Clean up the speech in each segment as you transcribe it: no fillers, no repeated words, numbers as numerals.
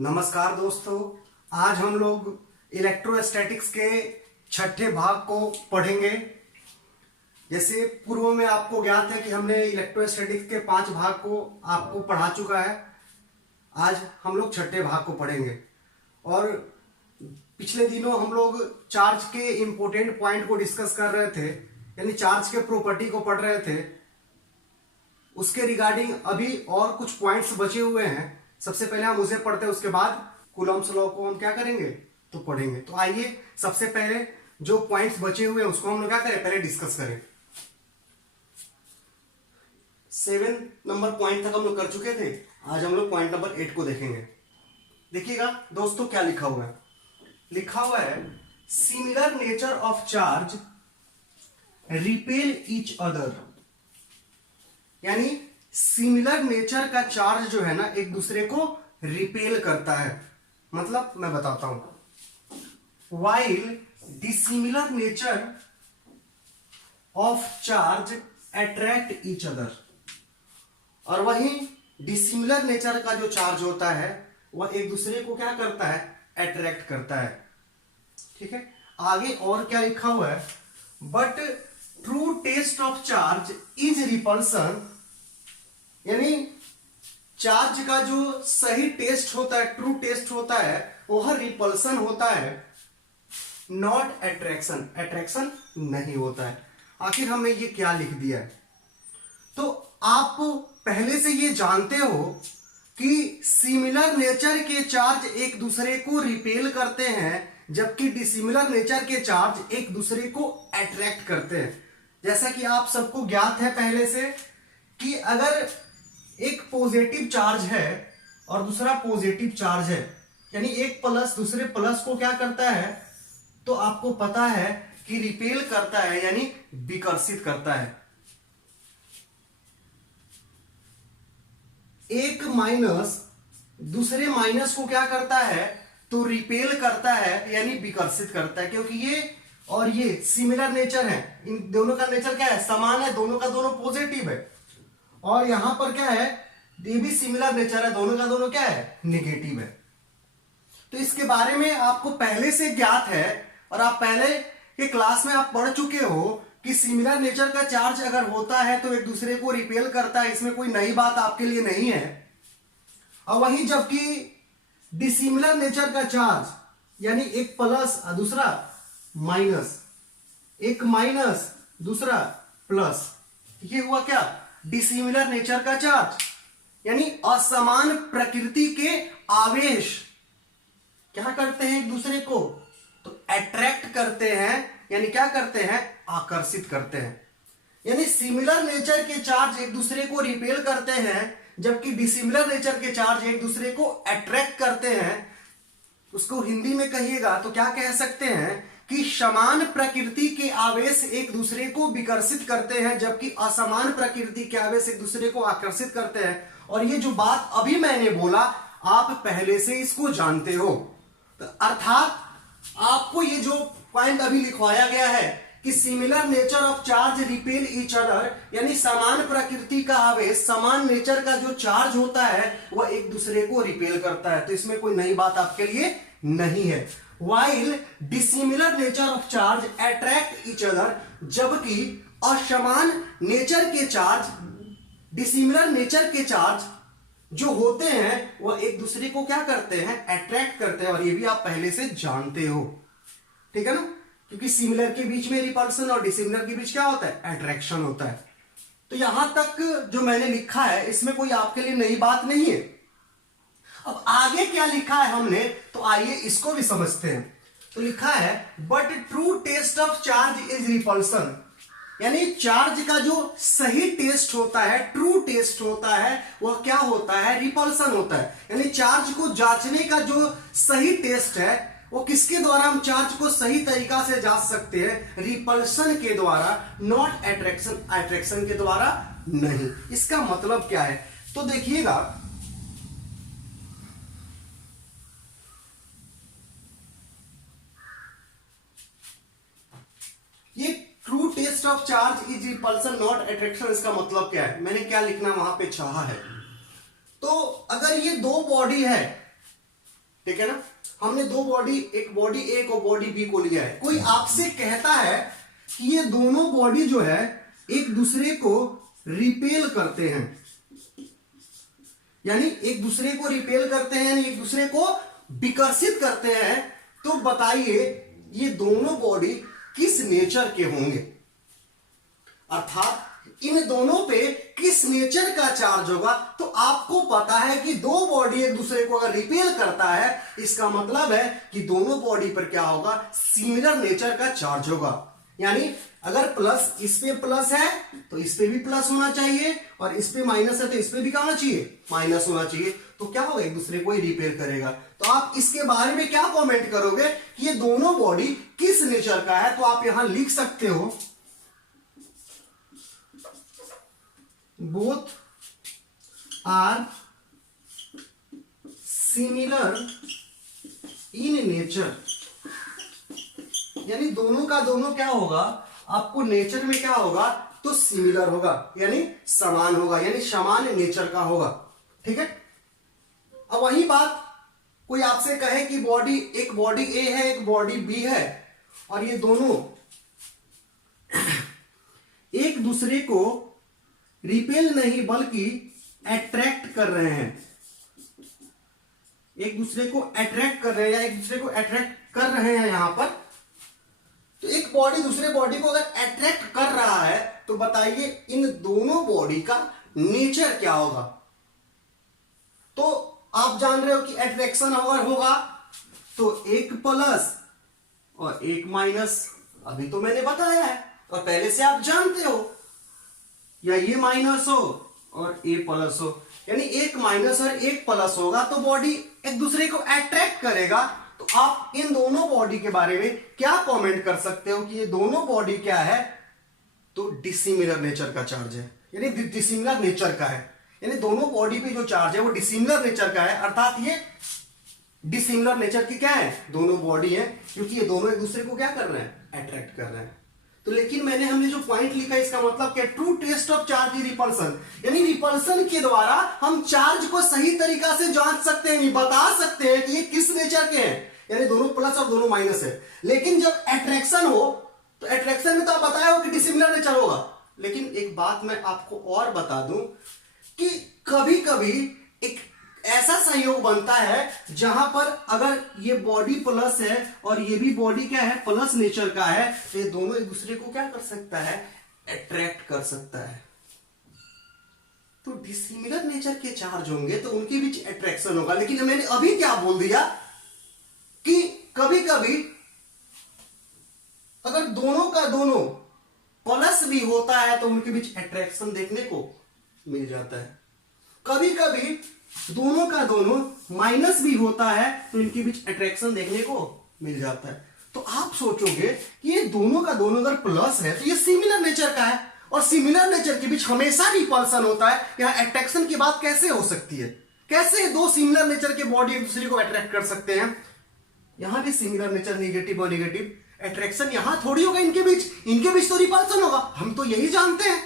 नमस्कार दोस्तों, आज हम लोग इलेक्ट्रोस्टैटिक्स के छठे भाग को पढ़ेंगे। जैसे पूर्व में आपको ज्ञात है कि हमने इलेक्ट्रोस्टैटिक्स के 5 भाग को आपको पढ़ा चुका है। आज हम लोग छठे भाग को पढ़ेंगे और पिछले दिनों हम लोग चार्ज के इंपॉर्टेंट पॉइंट को डिस्कस कर रहे थे, यानी चार्ज के प्रॉपर्टी को पढ़ रहे थे। उसके रिगार्डिंग अभी और कुछ पॉइंट्स बचे हुए हैं। सबसे पहले हम उसे पढ़ते हैं, उसके बाद कूलम्ब्स लॉ को हम क्या करेंगे तो पढ़ेंगे। तो आइए सबसे पहले जो पॉइंट्स बचे हुए हैं उसको हम लोग क्या करें, पहले डिस्कस करें। 7 नंबर पॉइंट तक हम लोग कर चुके थे। आज हम लोग पॉइंट नंबर 8 को देखेंगे। देखिएगा दोस्तों क्या लिखा हुआ है। लिखा हुआ है similar nature of charge repel each other, यानी सिमिलर नेचर का चार्ज जो है ना एक दूसरे को रिपेल करता है। मतलब मैं बताता हूं, while dissimilar nature of charge attract each other, और वहीं डिसिमिलर नेचर का जो चार्ज होता है वह एक दूसरे को क्या करता है, अट्रैक्ट करता है। ठीक है, आगे और क्या लिखा हुआ है, but true test of charge is repulsion, यानी चार्ज का जो सही टेस्ट होता है, ट्रू टेस्ट होता है, वह रिपल्सन होता है, नॉट अट्रैक्शन, अट्रैक्शन नहीं होता है। आखिर हमने ये क्या लिख दिया है? तो आप पहले से ये जानते हो कि सिमिलर नेचर के चार्ज एक दूसरे को रिपेल करते हैं, जबकि डिसिमिलर नेचर के चार्ज एक दूसरे को अट्रैक्ट करते हैं। जैसा कि आप सबको ज्ञात है पहले से कि अगर एक पॉजिटिव चार्ज है और दूसरा पॉजिटिव चार्ज है, यानी एक प्लस दूसरे प्लस को क्या करता है, तो आपको पता है कि रिपेल करता है, यानी विकर्षित करता है। एक माइनस दूसरे माइनस को क्या करता है, तो रिपेल करता है, यानी विकर्षित करता है। क्योंकि ये और ये सिमिलर नेचर है, इन दोनों का नेचर क्या है, समान है, दोनों का दोनों पॉजिटिव है। और यहां पर क्या है, ये भी सिमिलर नेचर है, दोनों का दोनों क्या है, नेगेटिव है। तो इसके बारे में आपको पहले से ज्ञात है और आप पहले के क्लास में आप पढ़ चुके हो कि सिमिलर नेचर का चार्ज अगर होता है तो एक दूसरे को रिपेल करता है। इसमें कोई नई बात आपके लिए नहीं है। और वहीं जबकि डिसिमिलर नेचर का चार्ज, यानी एक प्लस दूसरा माइनस, एक माइनस दूसरा प्लस, ये हुआ क्या, डिसिमिलर नेचर का चार्ज, यानी असमान प्रकृति के आवेश क्या करते हैं, एक दूसरे को तो अट्रैक्ट करते हैं, यानी क्या करते हैं, आकर्षित करते हैं। यानी सिमिलर नेचर के चार्ज एक दूसरे को रिपेल करते हैं, जबकि डिसिमिलर नेचर के चार्ज एक दूसरे को अट्रैक्ट करते हैं। उसको हिंदी में कहिएगा तो क्या कह सकते हैं कि समान प्रकृति के आवेश एक दूसरे को विकर्षित करते हैं, जबकि असमान प्रकृति के आवेश एक दूसरे को आकर्षित करते हैं। और ये जो बात अभी मैंने बोला आप पहले से इसको जानते हो। तो अर्थात आपको ये जो पॉइंट अभी लिखवाया गया है कि similar nature of charge repel each other, यानी समान प्रकृति का आवेश, समान नेचर का जो चार्ज होता है वह एक दूसरे को रिपेल करता है। तो इसमें कोई नई बात आपके लिए नहीं है। While dissimilar nature of charge attract each other, जबकि असमान नेचर के चार्ज, डिसिमिलर नेचर के चार्ज जो होते हैं वह एक दूसरे को क्या करते हैं, अट्रैक्ट करते हैं। और ये भी आप पहले से जानते हो, ठीक है ना, क्योंकि सिमिलर के बीच में रिपल्सन और डिसिमिलर के बीच क्या होता है, अट्रैक्शन होता है। तो यहां तक जो मैंने लिखा है इसमें कोई आपके लिए नई बात नहीं है। अब आगे क्या लिखा है हमने, तो आइए इसको भी समझते हैं। तो लिखा है but true test of charge is repulsion, यानी चार्ज का जो सही टेस्ट होता है, ट्रू टेस्ट होता है, वह क्या होता है, रिपल्सन होता है। यानी चार्ज को जांचने का जो सही टेस्ट है वो किसके द्वारा हम चार्ज को सही तरीका से जांच सकते हैं, रिपल्सन के द्वारा, नॉट अट्रैक्शन, अट्रैक्शन के द्वारा नहीं। इसका मतलब क्या है, तो देखिएगा, ये true test of charge is repulsion not attraction, इसका मतलब क्या है, मैंने क्या लिखना वहां पे चाहा है। तो अगर ये दो बॉडी है ठीक है ना। हमने दो बॉडी, एक बॉडी ए को बॉडी बी को लिया है। कोई आपसे कहता है कि ये दोनों बॉडी जो है एक दूसरे को रिपेल करते हैं, यानी एक दूसरे को रिपेल करते हैं, यानी एक दूसरे को विकर्षित करते हैं, तो बताइए ये दोनों बॉडी किस नेचर के होंगे, अर्थात इन दोनों पे किस नेचर का चार्ज होगा। तो आपको पता है कि दो बॉडी एक दूसरे को अगर रिपेल करता है, इसका मतलब है कि दोनों बॉडी पर क्या होगा, सिमिलर नेचर का चार्ज होगा। यानी अगर प्लस इस पे प्लस है तो इस पे भी प्लस होना चाहिए, और इस पे माइनस है तो इस पे भी क्या होना चाहिए, माइनस होना चाहिए। तो क्या होगा, एक दूसरे को ही रिपेल करेगा। तो आप इसके बारे में क्या कमेंट करोगे कि ये दोनों बॉडी किस नेचर का है। तो आप यहां लिख सकते हो both are similar in nature, यानी दोनों का दोनों क्या होगा, आपको नेचर में क्या होगा, तो सिमिलर होगा, यानी समान होगा, यानी समान नेचर का होगा। ठीक है। अब वही बात कोई आपसे कहे कि बॉडी, एक बॉडी ए है एक बॉडी बी है, और ये दोनों एक दूसरे को रिपेल नहीं बल्कि अट्रैक्ट कर रहे हैं, एक दूसरे को अट्रैक्ट कर रहे हैं, या एक दूसरे को अट्रैक्ट कर रहे हैं यहां पर। तो एक बॉडी दूसरे बॉडी को अगर अट्रैक्ट कर रहा है, तो बताइए इन दोनों बॉडी का नेचर क्या होगा। तो आप जान रहे हो कि अट्रैक्शन अगर होगा तो एक प्लस और एक माइनस, अभी तो मैंने बताया है और पहले से आप जानते हो, या ये माइनस हो और ए प्लस हो, यानी एक माइनस और एक प्लस होगा तो बॉडी एक दूसरे को अट्रैक्ट करेगा। तो आप इन दोनों बॉडी के बारे में क्या कमेंट कर सकते हो कि ये दोनों बॉडी क्या है, तो डिसिमिलर नेचर का चार्ज है, यानी डिसिमिलर नेचर का है, यानी दोनों बॉडी पे जो चार्ज है वो डिसिमिलर नेचर का है, अर्थात ये डिसिमिलर नेचर की क्या है, दोनों बॉडी है, क्योंकि ये दोनों एक दूसरे को क्या कर रहे हैं, अट्रैक्ट कर रहे हैं। तो लेकिन हमने जो पॉइंट लिखा है, इसका मतलब क्या, ट्रू टेस्ट ऑफ चार्ज की रिपल्सन, यानी रिपल्सन के द्वारा हम चार्ज को सही तरीका से जांच सकते हैं, बता सकते हैं कि ये किस नेचर के हैं, यानी दोनों प्लस और दोनों माइनस है। लेकिन जब अट्रैक्शन हो, तो अट्रैक्शन में तो आप बताया हो कि डिसिमिलर नेचर होगा। लेकिन एक बात मैं आपको और बता दूं कि कभी कभी एक ऐसा संयोग बनता है जहां पर अगर ये बॉडी प्लस है और ये भी बॉडी क्या है, प्लस नेचर का है, तो ये दोनों एक दूसरे को क्या कर सकता है, अट्रैक्ट कर सकता है। तो डिसिमिलर नेचर के चार्ज होंगे तो उनके बीच अट्रैक्शन होगा। लेकिन मैंने अभी क्या बोल दिया कि कभी कभी अगर दोनों का दोनों प्लस भी होता है तो उनके बीच अट्रैक्शन देखने को मिल जाता है। कभी कभी दोनों का दोनों माइनस भी होता है तो इनके बीच अट्रैक्शन देखने को मिल जाता है। तो आप सोचोगे कि ये दोनों का दोनों अगर प्लस है तो ये सिमिलर नेचर का है, और सिमिलर नेचर के बीच हमेशा रिपल्सन होता है, यहां अट्रैक्शन की बात कैसे हो सकती है, कैसे दो सिमिलर नेचर के बॉडी एक दूसरे को अट्रैक्ट कर सकते हैं। यहां भी सिमिलर नेचर नेगेटिव और नेगेटिव, अट्रैक्शन यहां थोड़ी होगा, इनके बीच तो रिपल्सन होगा, हम तो यही जानते हैं।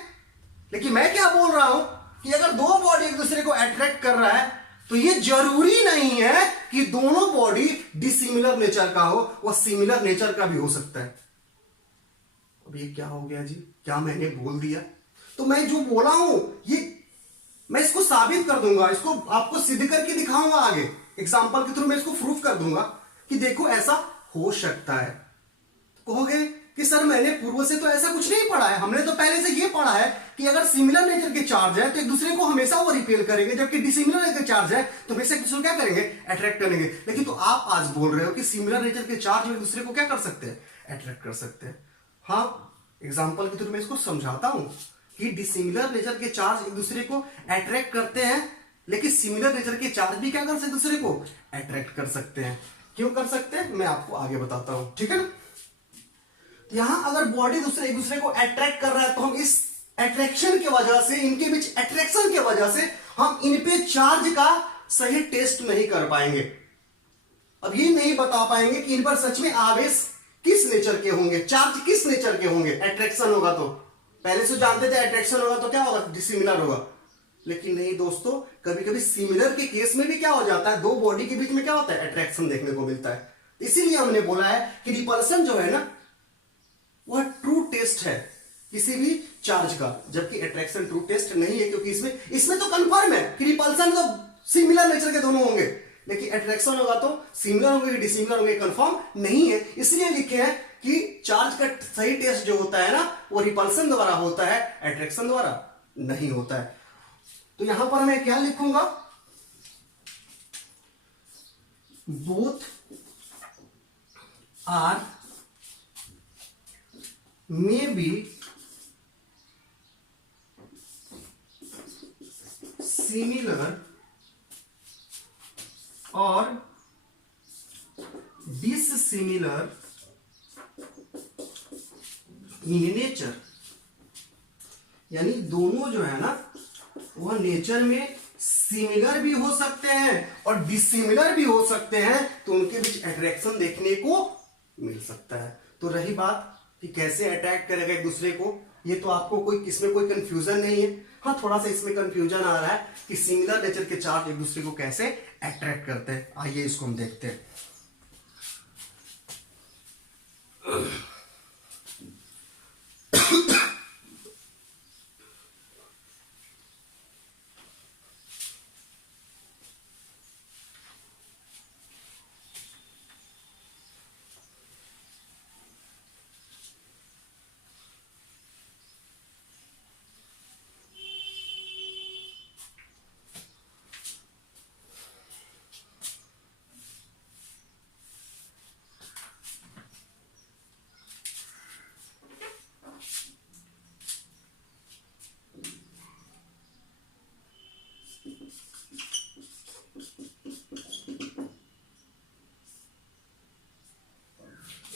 लेकिन मैं क्या बोल रहा हूं कि अगर दो बॉडी एक दूसरे को अट्रैक्ट कर रहा है तो ये जरूरी नहीं है कि दोनों बॉडी डिसिमिलर नेचर का हो, वह सिमिलर नेचर का भी हो सकता है। अब ये क्या हो गया जी, क्या मैंने बोल दिया? तो मैं जो बोला हूं ये मैं इसको साबित कर दूंगा, इसको आपको सिद्ध करके दिखाऊंगा आगे, एग्जांपल के थ्रू मैं इसको प्रूफ कर दूंगा कि देखो ऐसा हो सकता है। कहोगे कि सर मैंने पूर्व से तो ऐसा कुछ नहीं पढ़ा है, हमने तो पहले से ये पढ़ा है कि अगर सिमिलर नेचर के चार्ज है तो एक दूसरे को हमेशा वो रिपेल करेंगे, जबकि डिसिमिलर नेचर चार्ज है तो हमेशा एक दूसरे को क्या करेंगे, अट्रैक्ट करेंगे। लेकिन तो आप आज बोल रहे हो कि सिमिलर नेचर के चार्ज एक दूसरे को क्या कर सकते हैं, अट्रैक्ट कर सकते हैं। हाँ, एग्जाम्पल के थ्रू मैं इसको समझाता हूं कि डिसिमिलर नेचर के चार्ज एक दूसरे को अट्रैक्ट करते हैं, लेकिन सिमिलर नेचर के चार्ज भी क्या कर सकते हैं, दूसरे को अट्रैक्ट कर सकते हैं। क्यों कर सकते हैं मैं आपको आगे बताता हूं, ठीक है ना। यहां अगर बॉडी एक दूसरे को अट्रैक्ट कर रहा है तो हम इस अट्रैक्शन की वजह से, इनके बीच अट्रैक्शन की वजह से हम इन पे चार्ज का सही टेस्ट नहीं कर पाएंगे। अब ये नहीं बता पाएंगे कि इन पर सच में आवेश किस नेचर के होंगे, चार्ज किस नेचर के होंगे। अट्रैक्शन होगा तो पहले से जानते थे, अट्रैक्शन होगा तो क्या होगा, डिसिमिलर होगा। लेकिन नहीं दोस्तों, कभी कभी सिमिलर के केस में भी क्या हो जाता है, दो बॉडी के बीच में क्या होता है, अट्रैक्शन देखने को मिलता है। इसीलिए हमने बोला है कि रिपल्सन जो है ना वह ट्रू टेस्ट है किसी भी चार्ज का, जबकि अट्रैक्शन ट्रू टेस्ट नहीं है, क्योंकि इसमें तो कंफर्म है कि रिपल्सन तो सिमिलर नेचर के दोनों होंगे, लेकिन अट्रैक्शन होगा तो सिमिलर होंगे कि डिसिमिलर होंगे, कंफर्म नहीं है। इसलिए लिखे हैं कि चार्ज का सही टेस्ट जो होता है ना वो रिपल्सन द्वारा होता है, अट्रैक्शन द्वारा नहीं होता है। तो यहां पर मैं क्या लिखूंगा, both are may be similar और डिसिमिलर इन नेचर, यानी दोनों जो है ना वह नेचर में सिमिलर भी हो सकते हैं और डिसिमिलर भी हो सकते हैं, तो उनके बीच अट्रैक्शन देखने को मिल सकता है। तो रही बात कि कैसे अटैक करेगा एक दूसरे को, ये तो आपको इसमें कोई कंफ्यूजन नहीं है। हाँ, थोड़ा सा इसमें कंफ्यूजन आ रहा है कि सिमिलर नेचर के चार्ज एक दूसरे को कैसे अट्रैक्ट करते हैं। आइए इसको हम देखते हैं।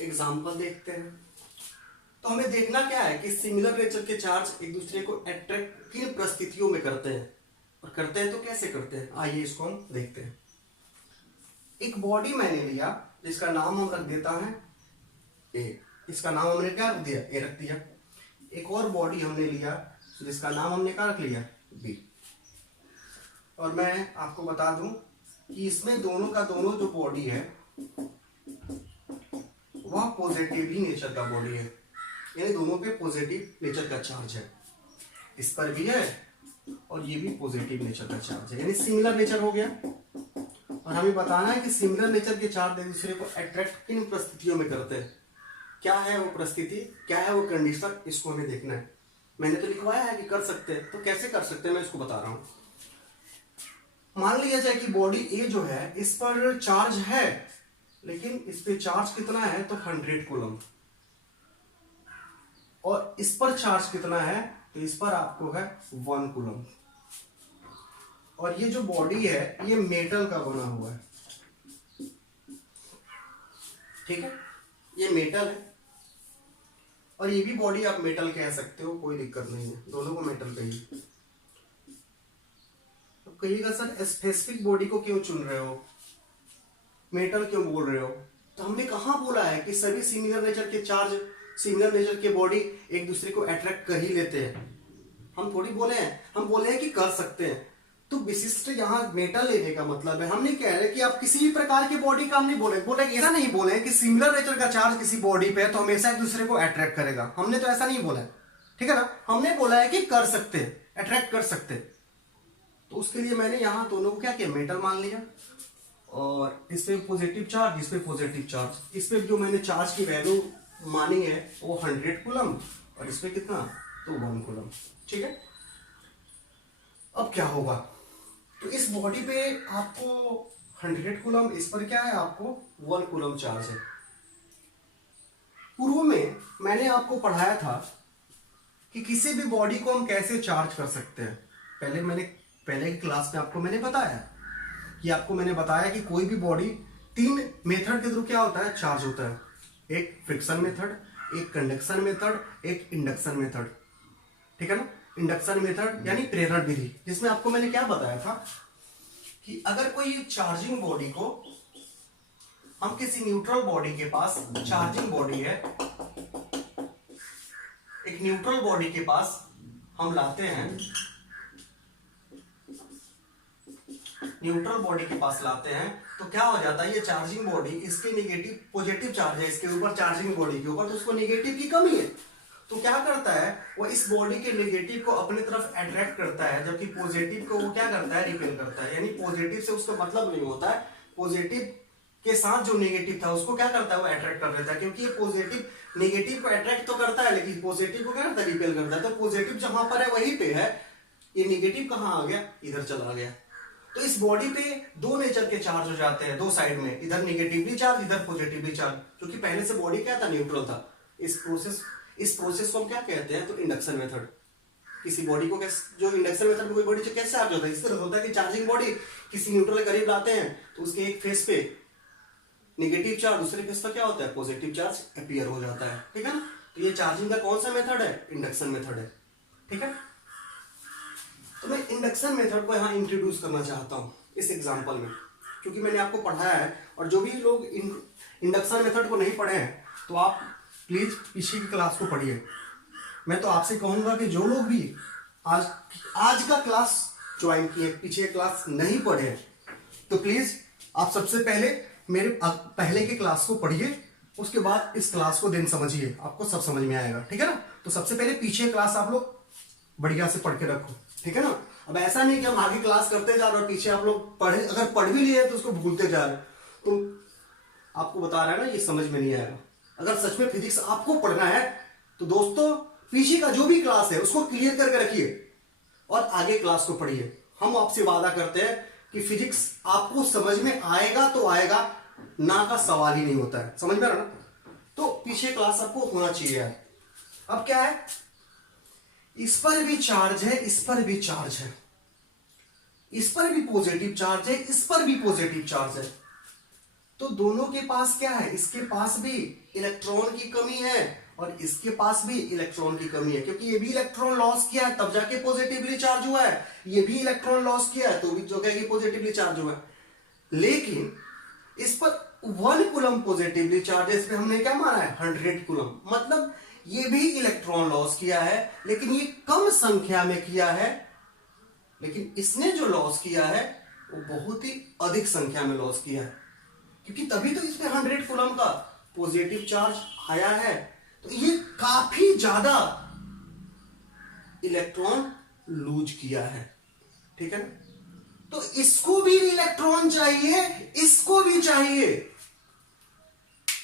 एग्जाम्पल देखते हैं। तो हमें देखना क्या है कि सिमिलर नेचर के चार्ज एक दूसरे को अट्रैक्ट किन परिस्थितियों में करते हैं, और करते हैं तो कैसे करते हैं। आइए इसको हम देखते हैं। एक बॉडी मैंने लिया जिसका नाम हम रख देता है ए, इसका नाम हमने क्या रख दिया, ए रख दिया। एक और बॉडी हमने लिया जिसका नाम हमने क्या रख लिया, बी। और मैं आपको बता दूं कि इसमें दोनों का दोनों जो बॉडी है वह पॉजिटिवली नेचर का बॉडी है, यानी दोनों पे पॉजिटिव नेचर का चार्ज है। इस पर भी है और ये भी पॉजिटिव नेचर का चार्ज है, यानी सिमिलर नेचर हो गया। और हमें बताना है कि सिमिलर नेचर के चार्ज एक दूसरे को अट्रैक्ट किन परिस्थितियों में करते हैं। क्या है वो परिस्थिति, क्या है वो कंडीशन, इसको हमें देखना है। मैंने तो लिखवाया है कि कर सकते हैं, तो कैसे कर सकते हैं मैं इसको बता रहा हूं। मान लिया जाए कि बॉडी ए जो है इस पर चार्ज है, लेकिन इस पे चार्ज कितना है तो 100 कूलम, और इस पर चार्ज कितना है तो इस पर आपको है 1 कूलम। और ये जो बॉडी है ये मेटल का बना हुआ है, ठीक है, ये मेटल है। और ये भी बॉडी आप मेटल कह सकते हो, कोई दिक्कत नहीं है, दोनों को मेटल कहिए। तो कहिएगा सर स्पेसिफिक बॉडी को क्यों चुन रहे हो, मेटल क्यों बोल रहे हो। तो हमने कहा बोला है कि सभी सिमिलर नेचर के चार्ज, सिमिलर नेचर के बॉडी एक दूसरे को अट्रैक्ट कर ही लेते हैं। हम थोड़ी बोले हैं, हम बोले हैं कि कर सकते हैं। तो विशिष्ट यहाँ मेटल लेने का मतलब है, हम नहीं कह रहे कि आप किसी भी प्रकार की बॉडी का हम नहीं बोले ऐसा नहीं बोले कि सिमिलर नेचर का चार्ज किसी बॉडी पे है तो हमेशा एक दूसरे को अट्रैक्ट करेगा। हमने तो ऐसा नहीं बोला है, ठीक है ना। हमने बोला है कि कर सकते, अट्रैक्ट कर सकते। तो उसके लिए मैंने यहाँ दोनों को क्या किया, मेटल मान लिया। और इस पे पॉजिटिव चार्ज, इस पे पॉजिटिव चार्ज, इस पे जो मैंने चार्ज की वैल्यू मानी है वो 100 कूलम, और इस पे कितना तो 1 कूलम, ठीक है। अब क्या होगा, तो इस बॉडी पे आपको 100 कूलम, इस पर क्या है आपको 1 कूलम चार्ज है। पूर्व में मैंने आपको पढ़ाया था कि किसी भी बॉडी को हम कैसे चार्ज कर सकते हैं। पहले की क्लास में आपको मैंने बताया कि आपको मैंने बताया कि कोई भी बॉडी 3 मेथड के थ्रू क्या होता है, चार्ज होता है। एक फ्रिक्शन मेथड, एक कंडक्शन मेथड, एक इंडक्शन मेथड, ठीक है ना। इंडक्शन मेथड यानी प्रेरण विधि, जिसमें आपको मैंने क्या बताया था कि अगर कोई चार्जिंग बॉडी को हम किसी न्यूट्रल बॉडी के पास, चार्जिंग बॉडी है, एक न्यूट्रल बॉडी के पास हम लाते हैं न्यूट्रल बॉडी के पास लाते हैं तो क्या हो जाता है, ये चार्जिंग बॉडी, इसके नेगेटिव पॉजिटिव चार्ज है इसके ऊपर, चार्जिंग बॉडी के ऊपर, तो उसको नेगेटिव की कमी है, तो क्या करता है वो इस बॉडी के नेगेटिव को अपनी तरफ अट्रैक्ट करता है, जबकि पॉजिटिव को वो क्या करता है, रिपेल करता है। यानी पॉजिटिव से उसका मतलब नहीं होता है, पॉजिटिव के साथ जो नेगेटिव था उसको क्या करता है, वो अट्रैक्ट कर देता है, क्योंकि ये पॉजिटिव नेगेटिव को अट्रैक्ट तो करता है लेकिन पॉजिटिव को क्या करता है, रिपेल करता है। तो पॉजिटिव जहां पर है वहीं पे है, ये नेगेटिव कहां आ गया, इधर चला गया। तो इस बॉडी पे दो नेचर के चार्ज हो जाते हैं दो साइड में, इधर नेगेटिवली चार्ज, इधर पॉजिटिवली चार्ज, क्योंकि पहले से बॉडी क्या था, न्यूट्रल था। इस प्रोसेस को हम क्या कहते हैं, तो इंडक्शन मेथड। किसी बॉडी को कैसे, जो इंडक्शन मेथड में कोई बॉडी से कैसे चार्ज होता है, इस तरह होता है कि चार्जिंग बॉडी किसी न्यूट्रल के करीब लाते हैं तो उसके एक फेस पे नेगेटिव चार्ज, दूसरे फेस पर क्या होता है, पॉजिटिव चार्ज अपीयर हो जाता है, ठीक है ना। तो ये चार्जिंग का कौन सा मेथड है, इंडक्शन मेथड है, ठीक है। तो मैं इंडक्शन मेथड को यहाँ इंट्रोड्यूस करना चाहता हूँ इस एग्जांपल में, क्योंकि मैंने आपको पढ़ाया है, और जो भी लोग इंडक्शन मेथड को नहीं पढ़े हैं तो आप प्लीज पीछे की क्लास को पढ़िए। मैं तो आपसे कहूंगा कि जो लोग भी आज का क्लास ज्वाइन किए, पीछे क्लास नहीं पढ़े, तो प्लीज आप सबसे पहले मेरे पहले के क्लास को पढ़िए, उसके बाद इस क्लास को देन समझिए, आपको सब समझ में आएगा, ठीक है ना। तो सबसे पहले पीछे क्लास आप लोग बढ़िया से पढ़ के रखो, ठीक है ना। अब ऐसा नहीं कि हम आगे क्लास करते जा रहे और पीछे आप लोग पढ़े, अगर पढ़ भी लिए तो उसको भूलते जा रहे, तो आपको बता रहा है ना, ये समझ में नहीं आएगा। अगर सच में फिजिक्स आपको पढ़ना है तो दोस्तों पीछे का जो भी क्लास है उसको क्लियर करके रखिए और आगे क्लास को पढ़िए। हम आपसे वादा करते हैं कि फिजिक्स आपको समझ में आएगा तो आएगा, ना का सवाल ही नहीं होता है, समझ में आ रहा ना। तो पीछे क्लास आपको होना चाहिए। अब क्या है, इस पर भी चार्ज है, इस पर भी चार्ज है, इस पर भी पॉजिटिव चार्ज है, इस पर भी पॉजिटिव चार्ज है, तो दोनों के पास क्या है, इसके पास भी इलेक्ट्रॉन की कमी है और इसके पास भी इलेक्ट्रॉन की कमी है, क्योंकि ये भी इलेक्ट्रॉन लॉस किया है तब जाके पॉजिटिवली चार्ज हुआ है, ये भी इलेक्ट्रॉन लॉस किया है तो भी जो है पॉजिटिवली चार्ज हुआ है। लेकिन इस पर 1 कूलम पॉजिटिवली चार्ज है, इस पे हमने क्या माना है, 100 कूलम, मतलब ये भी इलेक्ट्रॉन लॉस किया है लेकिन ये कम संख्या में किया है, लेकिन इसने जो लॉस किया है वो बहुत ही अधिक संख्या में लॉस किया है, क्योंकि तभी तो इसमें 100 कूलम का पॉजिटिव चार्ज आया है। तो ये काफी ज्यादा इलेक्ट्रॉन लूज किया है, ठीक है ना। तो इसको भी इलेक्ट्रॉन चाहिए, इसको भी चाहिए,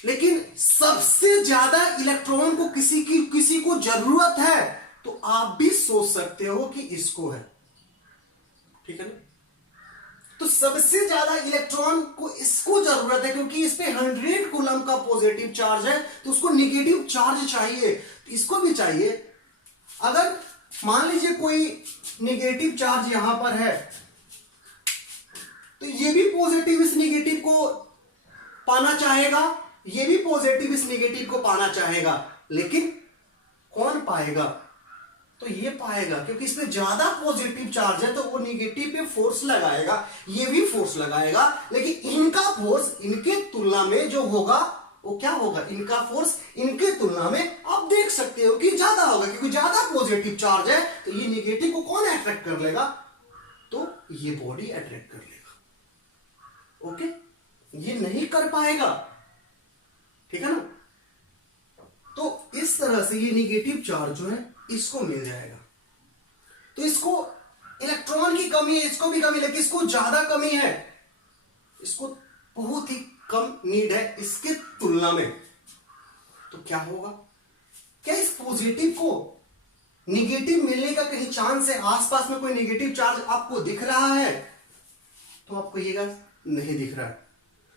लेकिन सबसे ज्यादा इलेक्ट्रॉन को किसी को जरूरत है, तो आप भी सोच सकते हो कि इसको है, ठीक है ना। तो सबसे ज्यादा इलेक्ट्रॉन को इसको जरूरत है, क्योंकि इस पे 100 कूलम का पॉजिटिव चार्ज है, तो उसको नेगेटिव चार्ज चाहिए, तो इसको भी चाहिए। अगर मान लीजिए कोई नेगेटिव चार्ज यहां पर है, तो ये भी पॉजिटिव इस नेगेटिव को पाना चाहेगा, ये भी पॉजिटिव इस नेगेटिव को पाना चाहेगा, लेकिन कौन पाएगा, तो ये पाएगा, क्योंकि इसमें ज्यादा पॉजिटिव चार्ज है, तो वो नेगेटिव पे फोर्स लगाएगा, ये भी फोर्स लगाएगा, लेकिन इनका फोर्स इनके तुलना में जो होगा वो क्या होगा, इनका फोर्स इनके तुलना में आप देख सकते हो कि ज्यादा होगा, क्योंकि ज्यादा पॉजिटिव चार्ज है, तो ये नेगेटिव को कौन अट्रैक्ट कर लेगा, तो ये बॉडी अट्रैक्ट कर लेगा, ओके। ये नहीं कर पाएगा, ठीक है ना। तो इस तरह से ये नेगेटिव चार्ज जो है इसको मिल जाएगा। तो इसको इलेक्ट्रॉन की कमी है, इसको भी कमी, लेकिन इसको ज्यादा कमी है, इसको बहुत ही कम नीड है इसके तुलना में। तो क्या होगा, क्या इस पॉजिटिव को नेगेटिव मिलने का कहीं चांस है, आसपास में कोई नेगेटिव चार्ज आपको दिख रहा है, तो आपको ये नहीं दिख रहा है,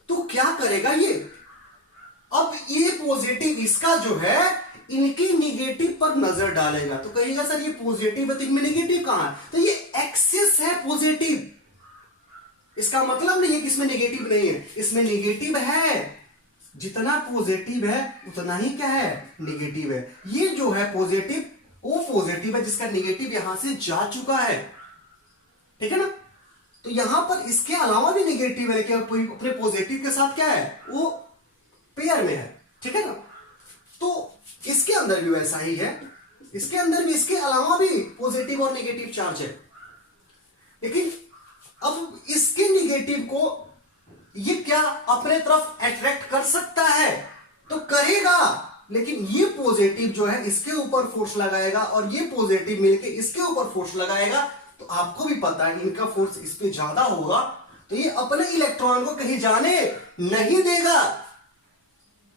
तो क्या करेगा ये, अब ये पॉजिटिव इसका जो है इनकी नेगेटिव पर नजर डालेगा, तो कहेगा सर ये पॉजिटिव है तो इनमें नेगेटिव कहां है, तो ये एक्सेस है पॉजिटिव, इसका मतलब नहीं है कि इसमें नेगेटिव नहीं है, इसमें नेगेटिव है, जितना पॉजिटिव है उतना ही क्या है, नेगेटिव है। ये जो है पॉजिटिव वो पॉजिटिव है जिसका नेगेटिव यहां से जा चुका है, ठीक है ना। तो यहां पर इसके अलावा भी नेगेटिव है, क्या अपने पॉजिटिव के साथ क्या है, वो पेयर में है, ठीक है ना। तो इसके अंदर भी वैसा ही है, इसके अंदर भी इसके अलावा भी पॉजिटिव और नेगेटिव चार्ज है, लेकिन अब इसके निगेटिव को ये क्या अपने तरफ अट्रैक्ट कर सकता है? तो करेगा, लेकिन ये पॉजिटिव जो है इसके ऊपर फोर्स लगाएगा और ये पॉजिटिव मिलके इसके ऊपर फोर्स लगाएगा। तो आपको भी पता है इनका फोर्स इस पे ज्यादा होगा, तो ये अपने इलेक्ट्रॉन को कहीं जाने नहीं देगा,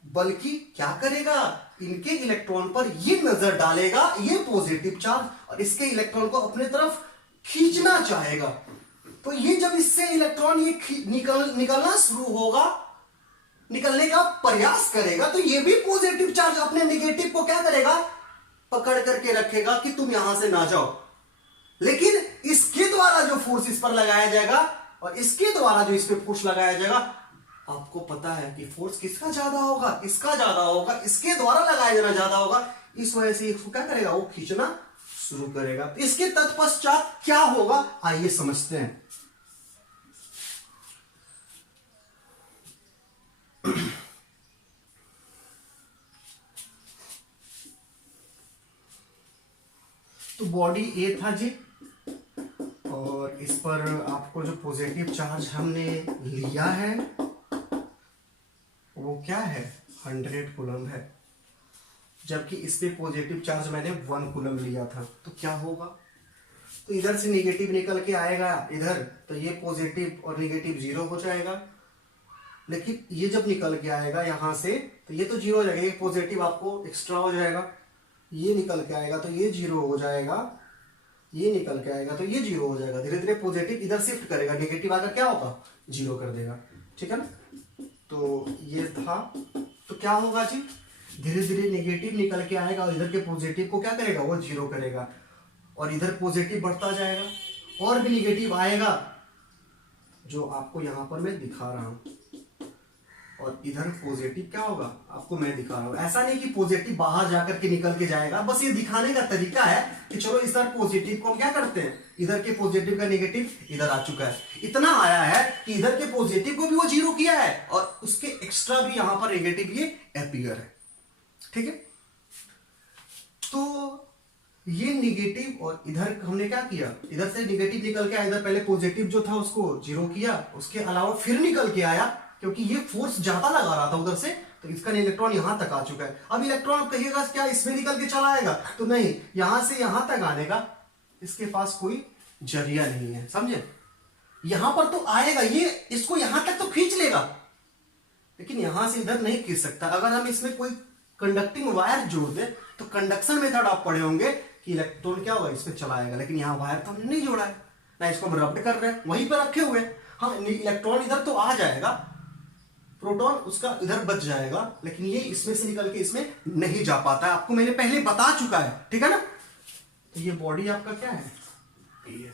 बल्कि क्या करेगा, इनके इलेक्ट्रॉन पर ये नजर डालेगा, ये पॉजिटिव चार्ज, और इसके इलेक्ट्रॉन को अपने तरफ खींचना चाहेगा। तो ये जब इससे इलेक्ट्रॉन ये निकलना शुरू होगा, निकलने का प्रयास करेगा, तो ये भी पॉजिटिव चार्ज अपने नेगेटिव को क्या करेगा, पकड़ करके रखेगा कि तुम यहां से ना जाओ। लेकिन इसके द्वारा जो फोर्स इस पर लगाया जाएगा और इसके द्वारा जो इस पे फोर्स लगाया जाएगा, आपको पता है कि फोर्स किसका ज्यादा होगा, इसका ज्यादा होगा, इसके द्वारा लगाया जाना ज्यादा होगा। इस वजह से इसको क्या करेगा, वो खींचना शुरू करेगा। इसके तत्पश्चात क्या होगा, आइए समझते हैं। तो बॉडी ए था जी, और इस पर आपको जो पॉजिटिव चार्ज हमने लिया है वो क्या है, 100 कूलम है, जबकि इस पे पॉजिटिव चार्ज मैंने 1 कूलम लिया था। तो क्या होगा, तो इधर से नेगेटिव निकल के आएगा इधर, तो ये पॉजिटिव और नेगेटिव जीरो हो जाएगा। लेकिन ये जब निकल के आएगा यहां से, तो ये तो जीरो हो जाएगा, ये पॉजिटिव आपको एक्स्ट्रा हो जाएगा। ये निकल के आएगा तो ये जीरो हो जाएगा, ये निकल के आएगा तो ये जीरो हो जाएगा। धीरे धीरे पॉजिटिव इधर शिफ्ट करेगा, नेगेटिव आकर क्या होगा, जीरो कर देगा। ठीक है ना, तो ये था, तो क्या होगा जी, धीरे धीरे नेगेटिव निकल के आएगा और इधर के पॉजिटिव को क्या करेगा, वो जीरो करेगा, और इधर पॉजिटिव बढ़ता जाएगा और भी निगेटिव आएगा, जो आपको यहां पर मैं दिखा रहा हूं, और इधर पॉजिटिव क्या होगा, आपको मैं दिखा रहा हूं। ऐसा नहीं कि पॉजिटिव बाहर जाकर के निकल के जाएगा, बस ये दिखाने का तरीका है कि चलो इस तरह पॉजिटिव को हम क्या करते हैं, इधर के पॉजिटिव का नेगेटिव इधर आ चुका है, इतना आया है कि इधर के पॉजिटिव को भी वो जीरो किया है और उसके एक्स्ट्रा भी यहां पर नेगेटिव ये अपीयर है। ठीक है, तो ये नेगेटिव, और इधर हमने क्या किया, इधर से नेगेटिव निकल के आया, इधर पहले पॉजिटिव जो था उसको जीरो किया, उसके अलावा फिर निकल के आया, क्योंकि ये फोर्स ज्यादा लगा रहा था उधर से, तो इसका इलेक्ट्रॉन यहां तक आ चुका है। अब इलेक्ट्रॉन कहिएगा क्या इसमें निकल के चला आएगा, तो नहीं, यहां से यहां तक आने का इसके पास कोई जरिया नहीं है, समझे। यहां पर तो आएगा, ये इसको यहां तक तो खींच लेगा, लेकिन यहां से इधर नहीं खींच सकता। अगर हम इसमें कोई कंडक्टिंग वायर जोड़ दे, तो कंडक्शन मेथड आप पढ़े होंगे कि इलेक्ट्रॉन क्या होगा, इसमें चला आएगा, लेकिन यहाँ वायर तो हमने नहीं जोड़ा है ना, इसको हम रब्ड कर रहे हैं, वहीं पर रखे हुए। हाँ, इलेक्ट्रॉन इधर तो आ जाएगा, प्रोटॉन उसका इधर बच जाएगा, लेकिन ये इसमें से निकल के इसमें नहीं जा पाता है, आपको मैंने पहले बता चुका है। ठीक है ना, तो ये बॉडी आपका क्या है, ये।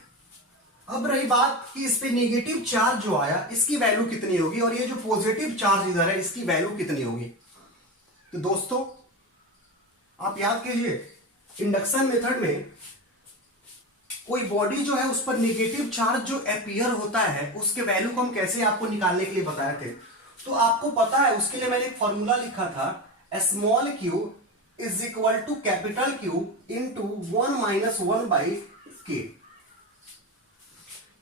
अब रही बात कि इस पे नेगेटिव चार्ज जो आया, इसकी वैल्यू कितनी होगी, और ये जो पॉजिटिव चार्ज इधर है, इसकी वैल्यू कितनी होगी। तो दोस्तों आप याद कीजिए, इंडक्शन मेथड में कोई बॉडी जो है उस पर नेगेटिव चार्ज जो अपीयर होता है, उसके वैल्यू को हम कैसे आपको निकालने के लिए बताए थे। तो आपको पता है, उसके लिए मैंने एक फॉर्मूला लिखा था, small Q is equal to capital Q into 1 - 1/k।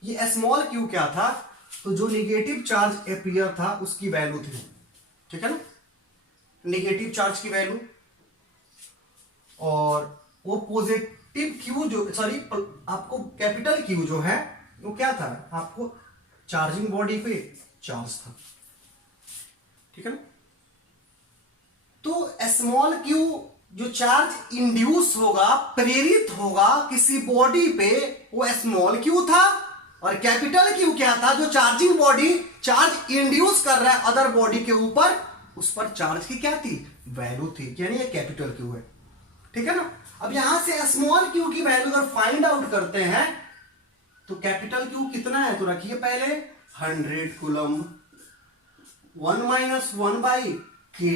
ये स्मॉल क्यू क्या था, तो जो नेगेटिव चार्ज अपीयर था उसकी वैल्यू थी। ठीक है ना, नेगेटिव चार्ज की वैल्यू, और वो पॉजिटिव क्यू जो, सॉरी आपको कैपिटल क्यू जो है वो क्या था, आपको चार्जिंग बॉडी पे चार्ज था। ठीक है ना, तो स्मॉल क्यू जो चार्ज इंड्यूस होगा, प्रेरित होगा किसी बॉडी पे, वो स्मॉल क्यू था, और कैपिटल क्यू क्या था, जो चार्जिंग बॉडी चार्ज इंड्यूस कर रहा है अदर बॉडी के ऊपर, उस पर चार्ज की क्या थी, वैल्यू थी, यानी ये कैपिटल क्यू है। ठीक है ना, अब यहां से स्मॉल क्यू की वैल्यू अगर फाइंड आउट करते हैं, तो कैपिटल क्यू कितना है, तो रखिए पहले 100 कूलम, 1 - 1/k।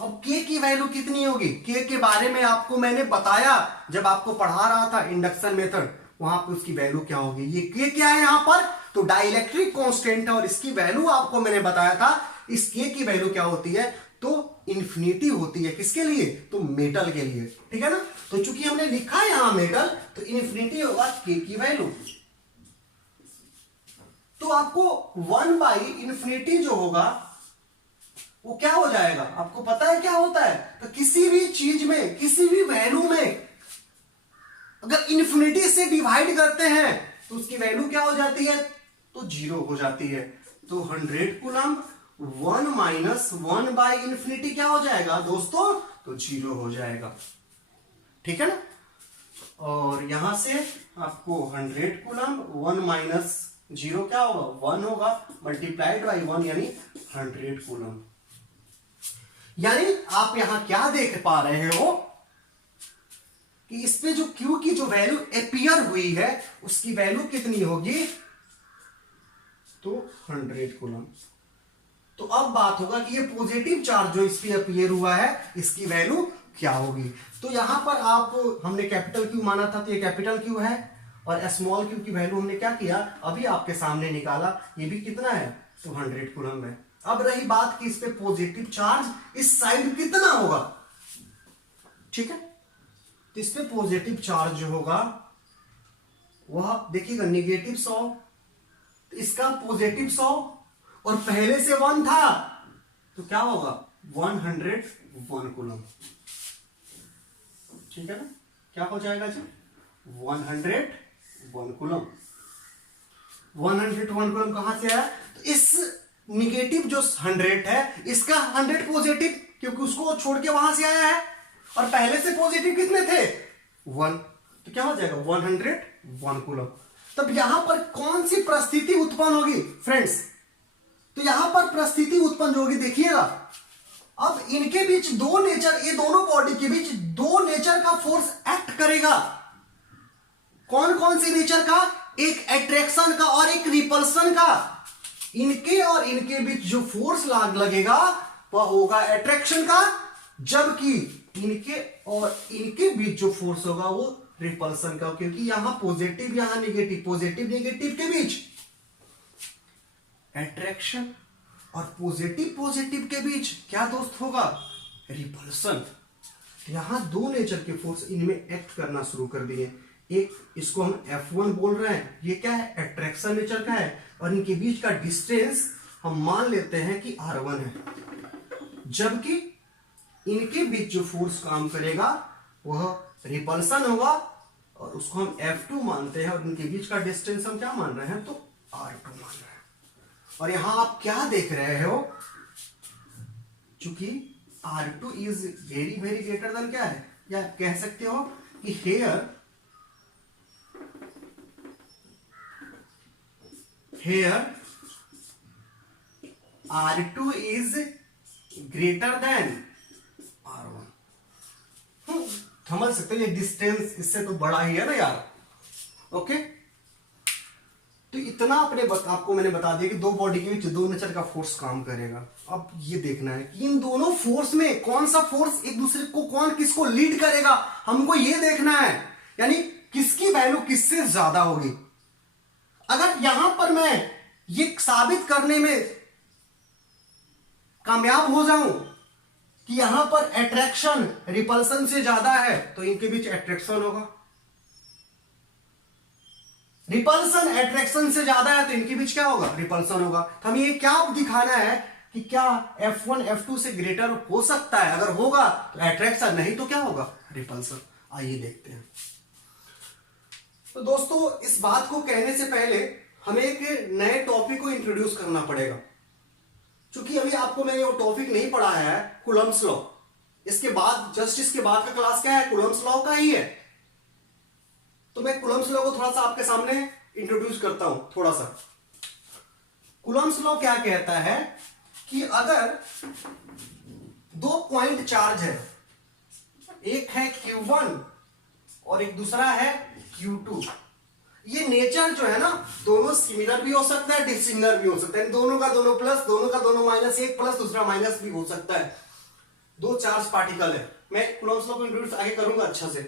अब k की वैल्यू कितनी होगी, k के बारे में आपको मैंने बताया जब आपको पढ़ा रहा था इंडक्शन मेथड, वहां पे उसकी वैल्यू क्या होगी। ये k क्या है यहां पर, तो डाइलेक्ट्रिक कांस्टेंट है, और इसकी वैल्यू आपको मैंने बताया था, इस k की वैल्यू क्या होती है, तो इन्फिनिटी होती है। किसके लिए, तो मेटल के लिए। ठीक है ना, तो चूंकि हमने लिखा है यहां मेटल, तो इन्फिनिटी होगा k की वैल्यू। तो आपको 1/∞ जो होगा वो क्या हो जाएगा, आपको पता है क्या होता है? तो किसी भी चीज में, किसी भी वैल्यू में अगर इन्फिनिटी से डिवाइड करते हैं तो उसकी वैल्यू क्या हो जाती है? तो 0 हो जाती है। तो 100 कूलम 1 माइनस 1/∞ क्या हो जाएगा दोस्तों? तो 0 हो जाएगा। ठीक है ना? और यहां से आपको 100 कूलम 1 माइनस 0 क्या होगा? 1 होगा, मल्टीप्लाइड बाई 1 यानी 100 कूलम। यानी आप यहां क्या देख पा रहे हो कि इसमें जो Q की जो वैल्यू अपीयर हुई है उसकी वैल्यू कितनी होगी? तो 100 कूलम। तो अब बात होगा कि ये पॉजिटिव चार्ज जो इस पे अपीयर हुआ है इसकी वैल्यू क्या होगी। तो यहां पर आप, हमने कैपिटल Q माना था तो ये कैपिटल Q है, और स्मॉल q की वैल्यू हमने क्या किया, अभी आपके सामने निकाला, ये भी कितना है? तो 100 कूलम है। अब रही बात कि इस पे पॉजिटिव चार्ज इस साइड कितना होगा। ठीक है, तो इस पे पॉजिटिव चार्ज जो होगा वह देखिएगा -100, इसका पॉजिटिव 100 और पहले से 1 था तो क्या होगा? 101 कूलम। ठीक है ना? क्या हो जाएगा जी? 101 कूलम। 101 कूलम कहां से आया? तो इस निगेटिव जो 100 है इसका 100 पॉजिटिव, क्योंकि उसको छोड़ के वहां से आया है, और पहले से पॉजिटिव कितने थे? 1, तो क्या हो जाएगा? 101 कूलम। तब यहां पर कौन सी परिस्थिति उत्पन्न होगी फ्रेंड्स? तो यहां पर परिस्थिति उत्पन्न होगी, देखिएगा, अब इनके बीच दो नेचर, ये दोनों बॉडी के बीच दो नेचर का फोर्स एक्ट करेगा। कौन कौन से नेचर का? एक अट्रैक्शन का और एक रिपल्सन का। इनके और इनके बीच जो फोर्स लगेगा वह होगा अट्रैक्शन का, जबकि इनके और इनके बीच जो फोर्स होगा वो रिपल्सन का, क्योंकि यहां पॉजिटिव यहां निगेटिव, पॉजिटिव निगेटिव के बीच अट्रैक्शन, और पॉजिटिव पॉजिटिव के बीच क्या दोस्त होगा? रिपल्सन। यहां दो नेचर के फोर्स इनमें एक्ट करना शुरू कर दिए। एक, इसको हम F1 बोल रहे हैं, ये क्या है? अट्रैक्शन नेचर का है, और इनके बीच का डिस्टेंस हम मान लेते हैं कि R1 है, जबकि इनके बीच जो फोर्स काम करेगा वह रिपल्सन होगा, और उसको हम F2 मानते हैं, और इनके बीच का डिस्टेंस हम क्या मान रहे हैं? तो R2 मान रहे हैं। और यहां आप क्या देख रहे हो? चूंकि R2 is very very greater than क्या है, या कह सकते हो कि hair R2 is greater than R1। समझ सकते हो, ये डिस्टेंस इससे तो बड़ा ही है ना यार। ओके, तो इतना आपको मैंने बता दिया कि दो बॉडी के बीच दो नेचर का फोर्स काम करेगा। अब ये देखना है कि इन दोनों फोर्स में कौन सा फोर्स एक दूसरे को, कौन किसको लीड करेगा, हमको ये देखना है। यानी किसकी वैल्यू किससे ज्यादा होगी। अगर यहां पर मैं ये साबित करने में कामयाब हो जाऊं कि यहां पर अट्रैक्शन रिपल्सन से ज्यादा है, तो इनके बीच अट्रैक्शन होगा। रिपल्सन अट्रैक्शन से ज्यादा है तो इनके बीच क्या होगा? रिपल्सन होगा। तो हमें ये क्या दिखाना है कि क्या F1 F2 से ग्रेटर हो सकता है? अगर होगा तो अट्रैक्शन, नहीं तो क्या होगा? रिपल्सन। आइए देखते हैं। तो दोस्तों, इस बात को कहने से पहले हमें एक नए टॉपिक को इंट्रोड्यूस करना पड़ेगा, क्योंकि अभी आपको मैंने वो टॉपिक नहीं पढ़ाया है, कूलम्ब्स लॉ। इसके बाद, जस्ट इसके बाद का क्लास क्या है? कूलम्ब्स लॉ का ही है। तो मैं कूलम्ब्स लॉ को थोड़ा सा आपके सामने इंट्रोड्यूस करता हूं थोड़ा सा। कूलम्ब्स लॉ क्या कहता है कि अगर दो पॉइंट चार्ज है, एक है Q1 और एक दूसरा है Q2, ये नेचर जो है ना, दोनों सिमिलर भी हो सकता है, डिसिमिलर भी हो सकता है, दोनों का दोनों प्लस, दोनों का दोनों माइनस, एक प्लस दूसरा माइनस भी हो सकता है। दो चार्ज पार्टिकल है। मैं कूलम्ब्स लॉ को इंट्रोड्यूस आगे करूंगा अच्छा से।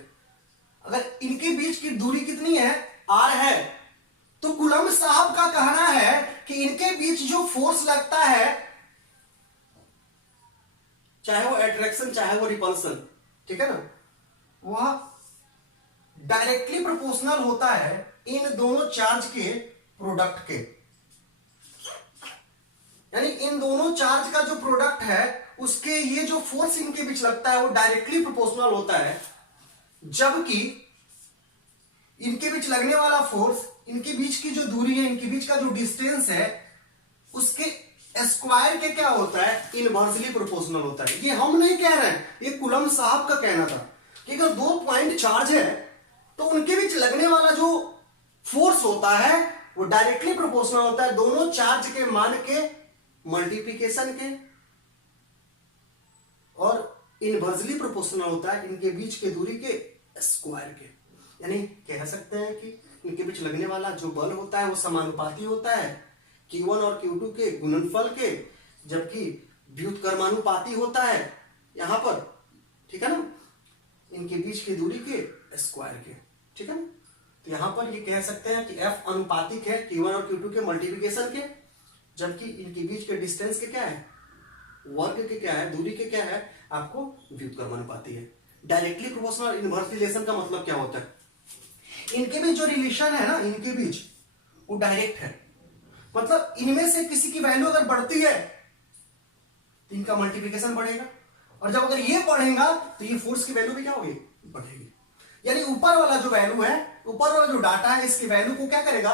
अगर इनके बीच की दूरी कितनी है? R है, तो कूलम्ब साहब का कहना है कि इनके बीच जो फोर्स लगता है, चाहे वो अट्रैक्शन चाहे वो रिपल्सन, ठीक है ना, वह डायरेक्टली प्रोपोर्शनल होता है इन दोनों चार्ज के प्रोडक्ट के। यानी इन दोनों चार्ज का जो प्रोडक्ट है उसके ये जो फोर्स इनके बीच लगता है वो डायरेक्टली प्रोपोर्शनल होता है, जबकि इनके बीच लगने वाला फोर्स, इनके बीच की जो दूरी है, इनके बीच का जो डिस्टेंस है, उसके स्क्वायर के क्या होता है, इनवर्सली प्रोपोर्शनल होता है। ये हम नहीं कह रहे हैं, ये कूलम्ब साहब का कहना था कि अगर 2 पॉइंट चार्ज है तो उनके बीच लगने वाला जो फोर्स होता है वो डायरेक्टली प्रोपोर्शनल होता है दोनों चार्ज के मान के मल्टीप्लिकेशन के, और इनवर्सली प्रोपोर्शनल होता है इनके बीच के दूरी के स्क्वायर के। यानी कह सकते हैं कि इनके बीच लगने वाला जो बल होता है वो समानुपाती होता है Q1 और Q2 के गुणनफल के, जबकि व्युत्क्रमानुपाती होता है यहां पर, ठीक है ना, इनके बीच की दूरी के स्क्वायर के, ठीक है ना। तो यहां पर ये कह सकते हैं कि F अनुपातिक है Q1 और Q2 के मल्टीप्लिकेशन के, जबकि इनके बीच के डिस्टेंस के क्या है, वर्ग के क्या है, दूरी के क्या है, आपको व्युत्क्रमानुपाती है। डायरेक्टली प्रोपोर्शनल इनवर्स रिलेशन का मतलब क्या होता है, इनके बीच जो रिलेशन है ना, इनके बीच वो डायरेक्ट है, मतलब इनमें से किसी की वैल्यू अगर बढ़ती है तो इनका मल्टीप्लिकेशन बढ़ेगा, और जब अगर ये बढ़ेगा तो ये फोर्स की वैल्यू भी क्या होगी, बढ़ेगी। यानी ऊपर वाला जो वैल्यू है, ऊपर वाला जो डाटा है, इसकी वैल्यू को क्या करेगा,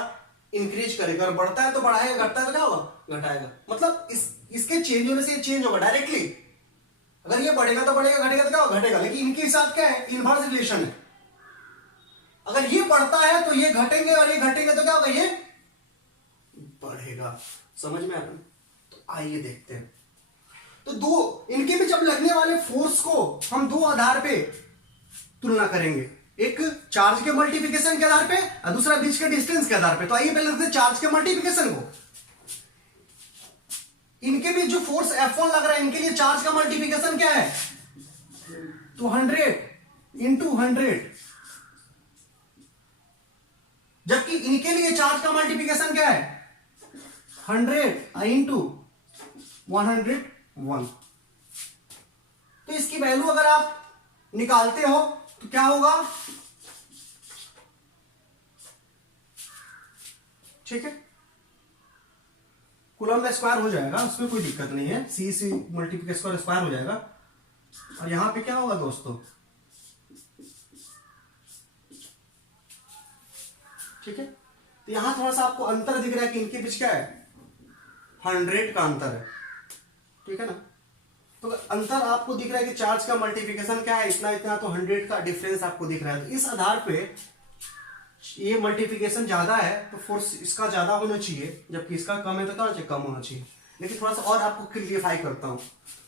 इंक्रीज करेगा, और बढ़ता है तो बढ़ाएगा, घटता है तो क्या होगा, घटाएगा। मतलब इसके चेंज होने से ये चेंज होगा डायरेक्टली, अगर ये बढ़ेगा तो बढ़ेगा, घटेगा तो क्या होगा, घटेगा। लेकिन इनके साथ क्या है, इनवर्स रिलेशन है, अगर ये बढ़ता है तो ये घटेंगे, और ये घटेंगे तो क्या होगा, ये बढ़ेगा। समझ में आ रहा है? तो आइए देखते हैं। तो दो इनके बीच अब लगने वाले फोर्स को हम दो आधार पे तुलना करेंगे, एक चार्ज के मल्टीप्लिकेशन के आधार पे और दूसरा बीच के डिस्टेंस के आधार पे। तो आइए पहले देखते हैं चार्ज के मल्टीप्लिकेशन को। इनके बीच जो फोर्स F1 लग रहा है, इनके लिए चार्ज का मल्टीप्लिकेशन क्या है, तो 100 इंटू 100, जबकि इनके लिए चार्ज का मल्टीप्लिकेशन क्या है, 100 इंटू 101। तो इसकी वैल्यू अगर आप निकालते हो तो क्या होगा, ठीक है, कूलम्ब स्क्वायर हो जाएगा, उसमें कोई दिक्कत नहीं है, सी मल्टीप्लिकेशन स्क्वायर हो जाएगा। और यहां पे क्या होगा दोस्तों, ठीक है। तो यहां थोड़ा सा आपको अंतर दिख रहा है कि इनके बीच क्या है, 100 का अंतर है, ठीक है ना। तो अंतर आपको दिख रहा है कि चार्ज का मल्टीप्लिकेशन क्या है, इतना इतना, तो 100 का डिफरेंस आपको दिख रहा है। तो इस आधार पे ये मल्टीप्लिकेशन ज्यादा है तो फोर्स इसका ज्यादा होना चाहिए, जबकि इसका कम है तो क्या चाहिए, कम होना चाहिए। लेकिन थोड़ा सा और आपको क्लियरिफाई करता हूं,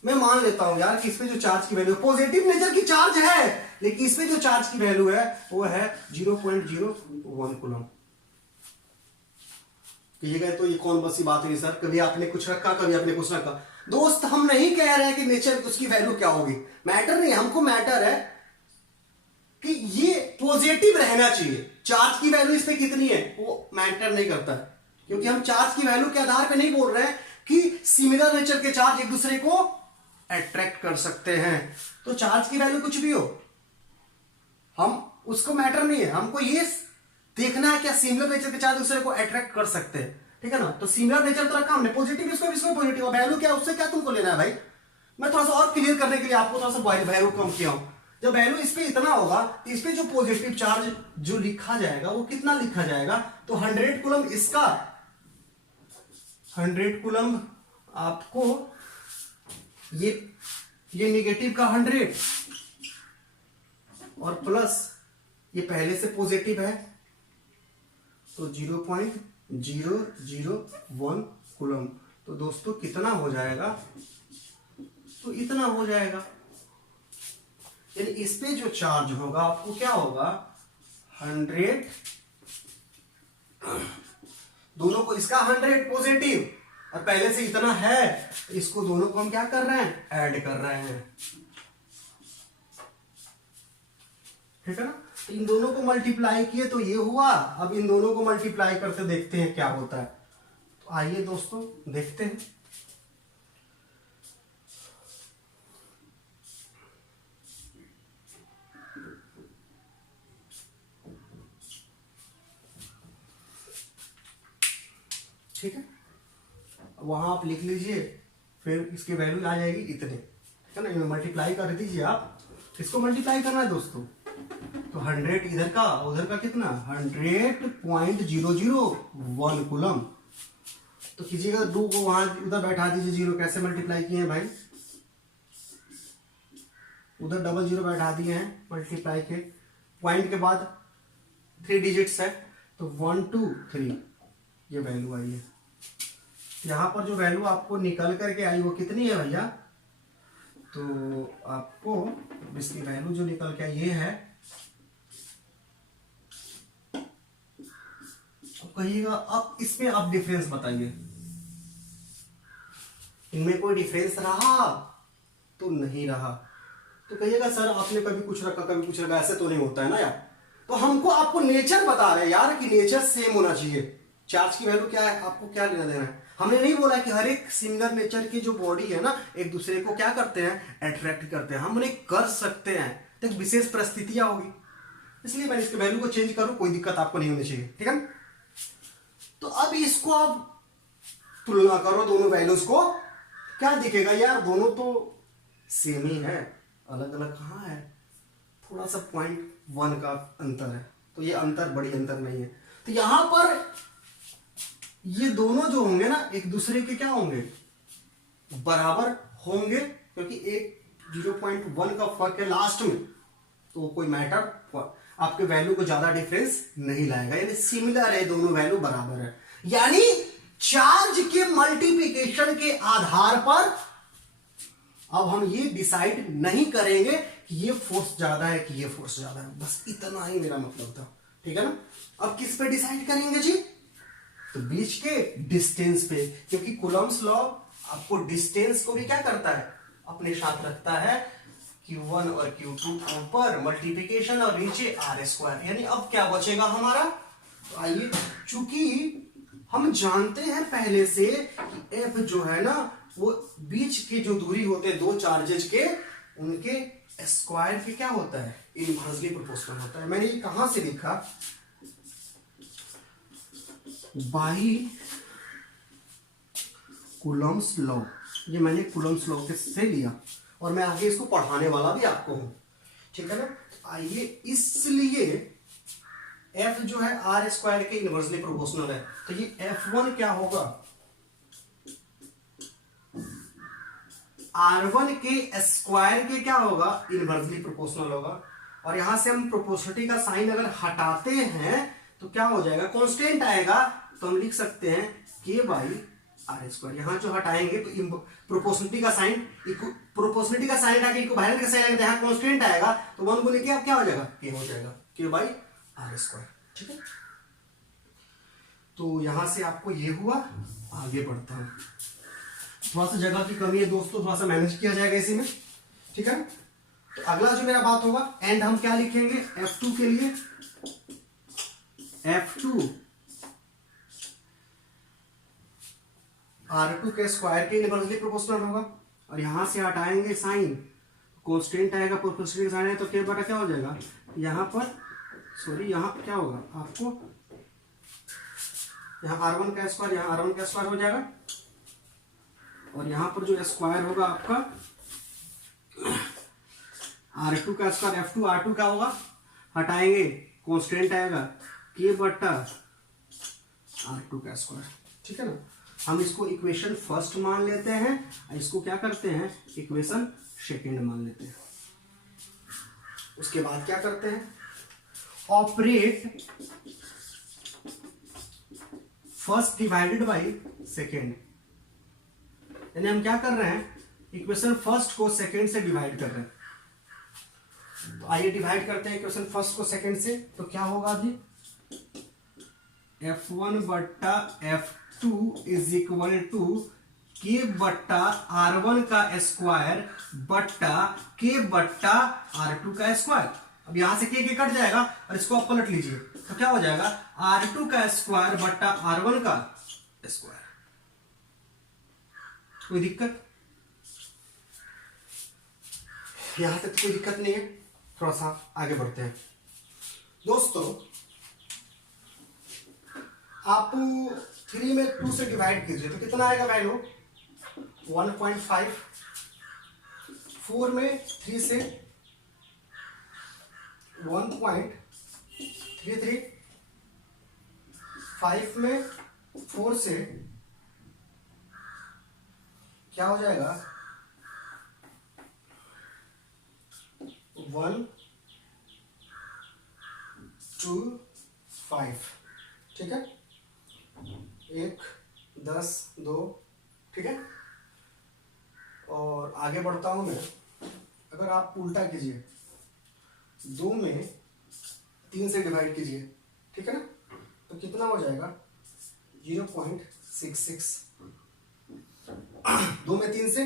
मैं मान लेता हूं यार कि इसमें जो चार्ज की वैल्यू पॉजिटिव नेचर की चार्ज है, लेकिन इसमें जो चार्ज की वैल्यू है वो है 0.01 कूलम्ब। कहिएगा तो ये कौन बसी बात हुई सर, कभी आपने कुछ रखा कभी आपने कुछ रखा। दोस्त हम नहीं कह रहे हैं कि नेचर उसकी वैल्यू क्या होगी, मैटर नहीं, हमको मैटर है कि ये पॉजिटिव रहना चाहिए। चार्ज की वैल्यू इसमें कितनी है वो मैटर नहीं करता है, क्योंकि हम चार्ज की वैल्यू के आधार पे नहीं बोल रहे हैं कि सिमिलर नेचर के चार्ज एक दूसरे को अट्रैक्ट कर सकते हैं। तो चार्ज की वैल्यू कुछ भी हो, हम उसको मैटर नहीं है, हमको ये देखना है क्या सिमिलर नेचर के चार्ज दूसरे को अट्रैक्ट कर सकते हैं, ठीक है ना। तो सिमिलर नेचर तो रखा हमने, पॉजिटिव इसको इसको पॉजिटिव, वैल्यू क्या उससे क्या तुमको लेना है भाई। मैं थोड़ा सा और क्लियर करने के लिए आपको थोड़ा सा वैल्यू कम किया हूं। जब वैल्यू इस पे इतना होगा तो इस पे जो पॉजिटिव चार्ज जो लिखा जाएगा वो कितना लिखा जाएगा, तो 100 कूलम्ब इसका, 100 कूलम्ब आपको ये नेगेटिव का 100 और प्लस ये पहले से पॉजिटिव है तो 0.001 कूलम्ब। तो दोस्तों कितना हो जाएगा, तो इतना हो जाएगा। यानी इस पे जो चार्ज होगा आपको क्या होगा, 100, दोनों को, इसका 100 पॉजिटिव और पहले से इतना है, इसको दोनों को हम क्या कर रहे हैं, ऐड कर रहे हैं, ठीक है ना। तो इन दोनों को मल्टीप्लाई किए तो ये हुआ, अब इन दोनों को मल्टीप्लाई करते देखते हैं क्या होता है। तो आइए दोस्तों देखते हैं। ठीक है, अब वहां आप लिख लीजिए, फिर इसकी वैल्यू आ जाएगी इतने, ठीक है ना। मल्टीप्लाई कर दीजिए आप, इसको मल्टीप्लाई करना है दोस्तों। तो 100 इधर का उधर का कितना 100.001 कूलम। तो कीजिएगा 2 को वहां उधर बैठा दीजिए, जीरो कैसे मल्टीप्लाई किए हैं भाई, उधर डबल जीरो बैठा दिए हैं मल्टीप्लाई के, पॉइंट के बाद 3 डिजिट्स है, तो 1 2 3 ये वैल्यू आई है। यहाँ पर जो वैल्यू आपको निकल करके आई वो कितनी है भैया, तो आपको इसकी वैल्यू जो निकल के ये है, तो कहिएगा अब इसमें आप डिफरेंस बताइए, इनमें कोई डिफरेंस रहा तो नहीं रहा, तो कहिएगा सर आपने कभी कुछ रखा कभी कुछ रखा, ऐसे तो नहीं होता है ना यार। तो हमको आपको नेचर बता रहे हैं यार कि नेचर सेम होना चाहिए, चार्ज की वैल्यू क्या है आपको क्या लेना देना है। हमने नहीं बोला कि हर एक सिमिलर नेचर की जो बॉडी है ना एक दूसरे को क्या करते हैं अट्रैक्ट करते हैं, हम उन्हें कर सकते हैं, तो एक विशेष परिस्थितियां होगी, इसलिए मैं इसकी वैल्यू को चेंज करूं, कोई दिक्कत आपको नहीं होनी चाहिए, ठीक है। तो अब इसको आप तुलना करो दोनों वैल्यूज को, क्या दिखेगा यार दोनों तो सेम ही है, अलग अलग कहाँ है, थोड़ा सा 0.1 का अंतर है, तो ये अंतर बड़ी अंतर नहीं है। तो यहां पर ये दोनों जो होंगे ना एक दूसरे के क्या होंगे बराबर होंगे, क्योंकि एक 0.1 का फर्क है लास्ट में, तो कोई मैटर आपके वैल्यू को ज्यादा डिफरेंस नहीं लाएगा, यानी सिमिलर है, दोनों वैल्यू बराबर है। यानी चार्ज के मल्टीप्लिकेशन के आधार पर अब हम ये डिसाइड नहीं करेंगे कि ये फोर्स ज्यादा है कि ये फोर्स ज्यादा है, बस इतना ही मेरा मतलब था, ठीक है ना। अब किस पे डिसाइड करेंगे जी, तो बीच के डिस्टेंस पे, क्योंकि कूलम्स लॉ आपको डिस्टेंस को भी क्या करता है अपने साथ रखता है, Q1 और Q2 ऊपर मल्टीप्लिकेशन और नीचे R², यानी अब क्या बचेगा हमारा, तो आइए चूंकि हम जानते हैं पहले से कि F जो है ना वो बीच की जो दूरी होते हैं दो चार्जेज के उनके स्क्वायर के क्या होता है इनवर्सली प्रोपोर्शनल होता है। मैंने ये कहां से लिखा, बाई कूलम्स लॉ, ये मैंने कूलम्स लॉ से लिया और मैं आगे इसको पढ़ाने वाला भी आपको हूं, ठीक है ना। आइए इसलिए F जो है R² के इनवर्सली प्रोपोर्शनल है, तो ये F1 क्या होगा R1 के स्क्वायर के क्या होगा इनवर्सली प्रोपोर्शनल होगा। और यहां से हम प्रोपोर्शनलिटी का साइन अगर हटाते हैं तो क्या हो जाएगा कांस्टेंट आएगा, तो हम लिख सकते हैं K/R²। यहां जो हटाएंगे तो प्रोपोर्शनलिटी का साइन हटा के इक्विवेलेंट का साइन आएगा, यहां कांस्टेंट आएगा तो 1 गुने के क्या हो जाएगा K हो जाएगा, K/R², ठीक है। तो यहां से आपको ये हुआ, आगे बढ़ता है, थोड़ा सा जगह की कमी है दोस्तों, थोड़ा सा मैनेज किया जाएगा इसी में, ठीक है। तो अगला जो मेरा बात होगा एंड हम क्या लिखेंगे F2 के लिए, F2 R2 के स्क्वायर के इनवर्सली प्रोपोर्शनल होगा, और यहां से हटाएंगे साइन, कांस्टेंट आएगा प्रोपोर्शनल साइन है तो K बटा क्या हो जाएगा, यहां पर सॉरी यहां क्या होगा आपको, यहां R1 का स्क्वायर यहां R1 का स्क्वायर हो जाएगा, और यहां पर जो स्क्वायर होगा आपका R2 का स्क्वायर F2 R2 का होगा, हटाएंगे कांस्टेंट आएगा K बटा R2 का स्क्वायर, ठीक है ना। हम इसको इक्वेशन फर्स्ट मान लेते हैं, इसको क्या करते हैं इक्वेशन सेकंड मान लेते हैं। उसके बाद क्या करते हैं operate first divided by second, यानी हम क्या कर रहे हैं इक्वेशन फर्स्ट को सेकंड से डिवाइड कर रहे हैं। तो आइए डिवाइड करते हैं इक्वेशन फर्स्ट को सेकंड से, तो क्या होगा जी F1 बट्टा F2 is equal to K बट्टा R1 का स्क्वायर बट्टा K बट्टा R2 का स्क्वायर। अब यहां से K कट जाएगा और इसको आप पलट लीजिए तो क्या हो जाएगा R2 का स्क्वायर बट्टा R1 का स्क्वायर। कोई दिक्कत, यहां तक कोई दिक्कत नहीं है, थोड़ा सा आगे बढ़ते हैं दोस्तों। आप 3 में 2 से डिवाइड कीजिए तो कितना आएगा वैल्यू 1.5। 4 में 3 से 1.33। 5 में 4 से क्या हो जाएगा 1 2 5। ठीक है, 1 10 2। ठीक है, और आगे बढ़ता हूं मैं। अगर आप उल्टा कीजिए 2 में 3 से डिवाइड कीजिए, ठीक है ना, तो कितना हो जाएगा 0.66। 2 में 3 से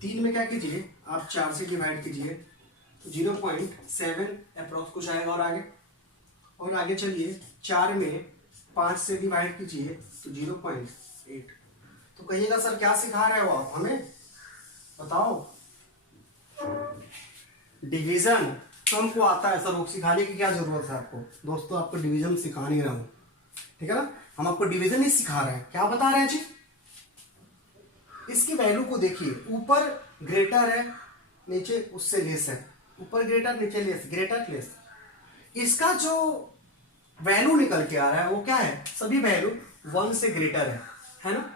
3 में क्या कीजिए आप 4 से डिवाइड कीजिए तो 0.7 अप्रोक्स कुछ आएगा। और आगे चलिए 4 में 5 से डिवाइड कीजिए तो 0.8। तो कहिएगा सर क्या सिखा रहे हो आप हमें, बताओ। डिवीजन तो हमको आता है सर, वो सिखाने की क्या जरूरत है आपको। दोस्तों आपको डिवीजन सिखा नहीं रहा हूं, ठीक है ना, हम आपको डिवीजन ही सिखा रहे हैं। क्या बता रहे हैं जी, इसकी वैल्यू को देखिए, ऊपर ग्रेटर है नीचे उससे लेस है, ऊपर ग्रेटर नीचे लेस, ग्रेटर लेस। इसका जो वैल्यू निकल के आ रहा है वो क्या है, सभी वैल्यू 1 से ग्रेटर है ना।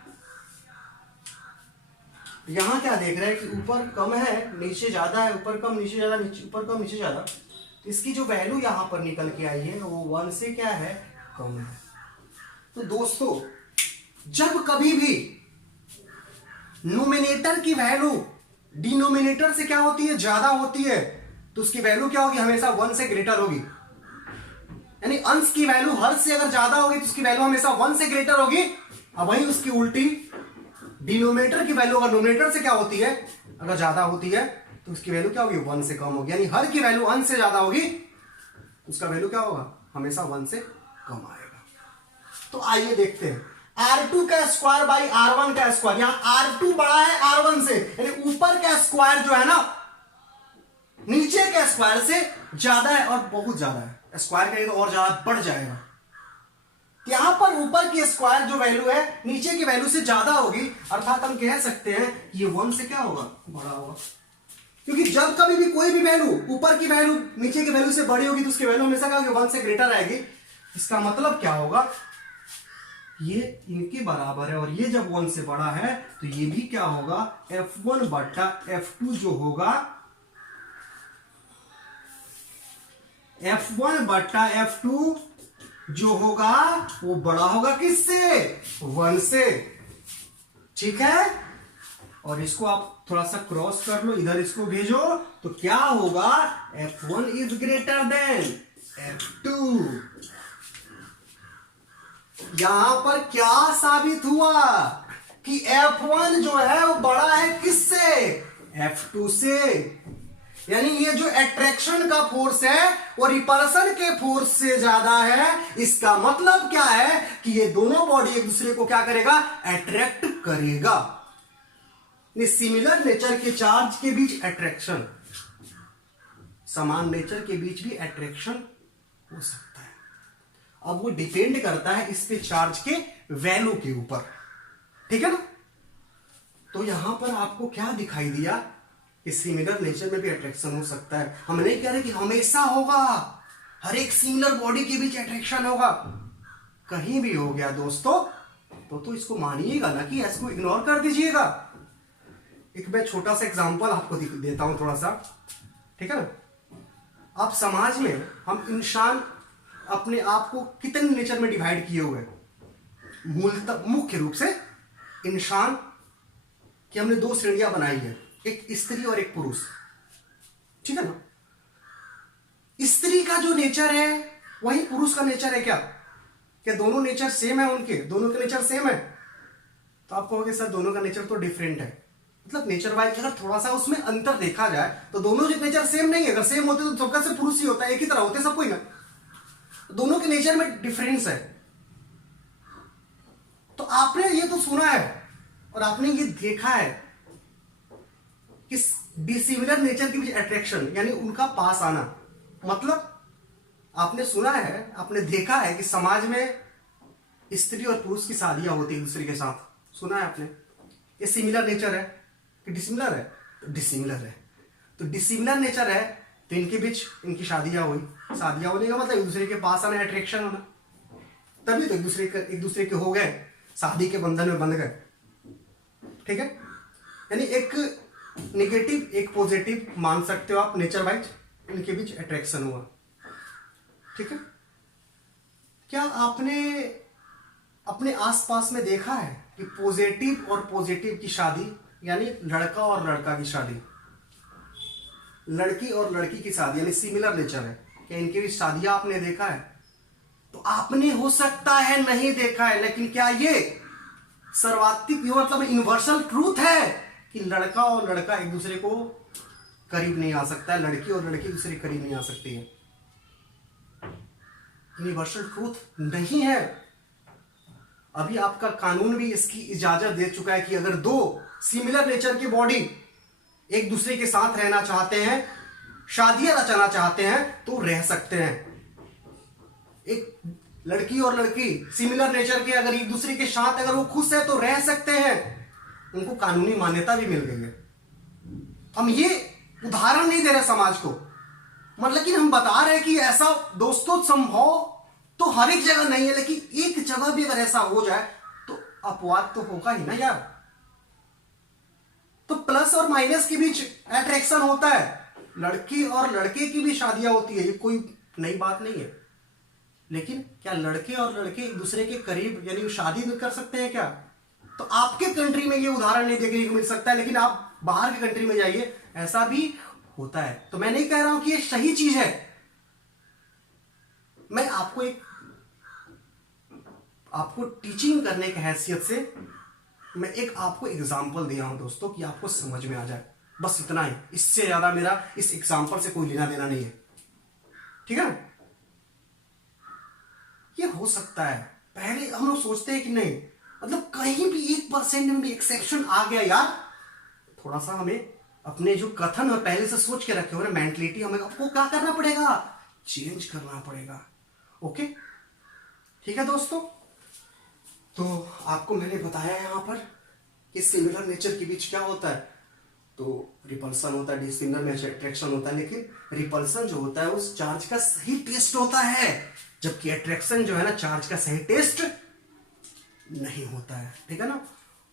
यहां क्या देख रहे हैं कि ऊपर कम है नीचे ज्यादा है, ऊपर कम नीचे ज्यादा, नीचे ऊपर कम नीचे ज्यादा। तो इसकी जो वैल्यू यहां पर निकल के आई है वो 1 से क्या है, कम है। तो दोस्तों जब कभी भी नोमिनेटर की वैल्यू डिनोमिनेटर से क्या होती है, ज्यादा होती है, तो उसकी वैल्यू क्या होगी, हमेशा 1 से ग्रेटर होगी। यानी अंश की वैल्यू हर से अगर ज्यादा होगी तो उसकी वैल्यू हमेशा 1 से ग्रेटर होगी। अब वहीं उसकी उल्टी डिनोमिनेटर की वैल्यू अगर नोमिनेटर से क्या होती है, अगर ज्यादा होती है तो उसकी वैल्यू क्या होगी, 1 से कम होगी। यानी हर की वैल्यू अंश से ज्यादा होगी, उसका वैल्यू क्या होगा, हमेशा 1 से कम आएगा। तो आइए देखते हैं R2 का स्क्वायर बाई R1 का स्क्वायर। यहां R2 बड़ा है R1 से, यानी ऊपर का स्क्वायर जो है ना नीचे के स्क्वायर से ज्यादा है और बहुत ज्यादा है। स्क्वायर करेंगे तो और ज्यादा बढ़ जाएगा। यहां पर ऊपर की स्क्वायर जो वैल्यू है नीचे की वैल्यू से ज्यादा होगी, अर्थात हम कह सकते हैं ये 1 से क्या होगा, बड़ा होगा। क्योंकि जब कभी भी कोई भी वैल्यू ऊपर की वैल्यू नीचे की वैल्यू से बड़ी होगी तो उसकी वैल्यू हमेशा क्या होगी, 1 से ग्रेटर आएगी। इसका मतलब क्या होगा, ये इनके बराबर है और ये जब 1 से बड़ा है तो ये भी क्या होगा, F1 बटा F2 जो होगा, F1 बटा F2 जो होगा वो बड़ा होगा किससे, 1 से। ठीक है, और इसको आप थोड़ा सा क्रॉस कर लो, इधर इसको भेजो तो क्या होगा, F1 is greater than F2। यहां पर क्या साबित हुआ कि F1 जो है वो बड़ा है किससे, F2 से। यानी ये जो अट्रैक्शन का फोर्स है वो रिपल्सन के फोर्स से ज्यादा है। इसका मतलब क्या है कि ये दोनों बॉडी एक दूसरे को क्या करेगा, अट्रैक्ट करेगा। सिमिलर नेचर के चार्ज के बीच अट्रैक्शन, समान नेचर के बीच भी अट्रैक्शन हो सकता है। अब वो डिपेंड करता है इस पे चार्ज के वैल्यू के ऊपर, ठीक है ना। तो यहां पर आपको क्या दिखाई दिया कि सिमिलर नेचर में भी अट्रैक्शन हो सकता है। हम नहीं कह रहे कि हमेशा होगा, हर एक सिमिलर बॉडी के बीच अट्रैक्शन होगा। कहीं भी हो गया दोस्तों तो इसको मानिएगा ना कि इसको इग्नोर कर दीजिएगा। एक मैं छोटा सा एग्जांपल आपको देता हूं थोड़ा सा, ठीक है ना। आप समाज में हम इंसान अपने आप को कितने नेचर में डिवाइड किए हुए, मूलतः मुख्य रूप से इंसान की हमने 2 श्रेणियां बनाई है, एक स्त्री और एक पुरुष, ठीक है ना। स्त्री का जो नेचर है वही पुरुष का नेचर है। क्या दोनों नेचर सेम है, उनके दोनों के नेचर सेम है? तो आप कहोगे सर दोनों का नेचर तो डिफरेंट है। मतलब नेचर वाइज अगर थोड़ा सा उसमें अंतर देखा जाए तो दोनों जो नेचर सेम नहीं है। अगर सेम होते तो सबका से पुरुष ही होता है, एक ही तरह होते सब कोई ना। दोनों के नेचर में डिफरेंस है। तो आपने ये तो सुना है और आपने ये देखा है कि डिसिमिलर नेचर के बीच अट्रैक्शन, यानी उनका पास आना। मतलब आपने सुना है, आपने देखा है कि समाज में स्त्री और पुरुष की शादियां होती है एक दूसरे के साथ, सुना है आपने? ये सिमिलर नेचर है कि डिसिमिलर है? तो डिसिमिलर है। तो डिसिमिलर नेचर है तो इनके बीच इनकी शादियां हुई। शादियां होने का मतलब एक दूसरे के पास आना, अट्रैक्शन होना, तभी तो एक दूसरे के हो गए, शादी के बंधन में बंध गए। ठीक है, यानी एक नेगेटिव एक पॉजिटिव मान सकते हो आप नेचर वाइज, इनके बीच अट्रैक्शन हुआ। ठीक है, क्या आपने अपने आसपास में देखा है कि पॉजिटिव और पॉजिटिव की शादी, यानी लड़का और लड़का की शादी, लड़की और लड़की की शादी, यानी सिमिलर नेचर है, क्या इनके भी शादियां आपने देखा है? तो आपने हो सकता है नहीं देखा है, लेकिन क्या ये सर्वात्मिक मतलब यूनिवर्सल ट्रूथ है कि लड़का और लड़का एक दूसरे को करीब नहीं आ सकता है, लड़की और लड़की एक दूसरे के करीब नहीं आ सकती है? यूनिवर्सल ट्रूथ नहीं है। अभी आपका कानून भी इसकी इजाजत दे चुका है कि अगर दो सिमिलर नेचर की बॉडी एक दूसरे के साथ रहना चाहते हैं, शादियां रचाना चाहते हैं, तो रह सकते हैं। एक लड़की और लड़की सिमिलर नेचर के अगर एक दूसरे के साथ अगर वो खुश है तो रह सकते हैं, उनको कानूनी मान्यता भी मिल गई है। हम ये उदाहरण नहीं दे रहे समाज को, मतलब कि हम बता रहे हैं कि ऐसा दोस्तों संभव तो हर एक जगह नहीं है, लेकिन एक जगह भी अगर ऐसा हो जाए तो अपवाद तो होगा ही ना यार। तो प्लस और माइनस के बीच अट्रैक्शन होता है, लड़की और लड़के की भी शादियां होती है, ये कोई नई बात नहीं है। लेकिन क्या लड़के और लड़के एक दूसरे के करीब यानी शादी कर सकते हैं क्या? तो आपके कंट्री में ये उदाहरण नहीं देखने को मिल सकता है, लेकिन आप बाहर के कंट्री में जाइए, ऐसा भी होता है। तो मैं नहीं कह रहा हूं कि ये सही चीज है, मैं आपको टीचिंग करने की हैसियत से मैं एक आपको एग्जाम्पल दे रहा हूं दोस्तों, कि आपको समझ में आ जाए, बस इतना ही। इससे ज्यादा मेरा इस एग्जाम्पल से कोई लेना देना नहीं है। ठीक है, ये हो सकता है। पहले हम लोग सोचते हैं कि नहीं, मतलब कहीं भी 1% में भी एक्सेप्शन आ गया यार, थोड़ा सा हमें अपने जो कथन है पहले से सोच के रखे हो ना, मेंटलिटी हमें आपको क्या करना पड़ेगा, चेंज करना पड़ेगा। ओके, ठीक है दोस्तों, तो आपको मैंने बताया यहां पर कि सिमिलर नेचर के बीच क्या होता है, तो रिपल्सन होता है, डिसिमिलर नेचर अट्रैक्शन होता है। लेकिन रिपल्सन जो होता है उस चार्ज का सही टेस्ट होता है, जबकि अट्रैक्शन जो है ना चार्ज का सही टेस्ट नहीं होता है। ठीक है ना,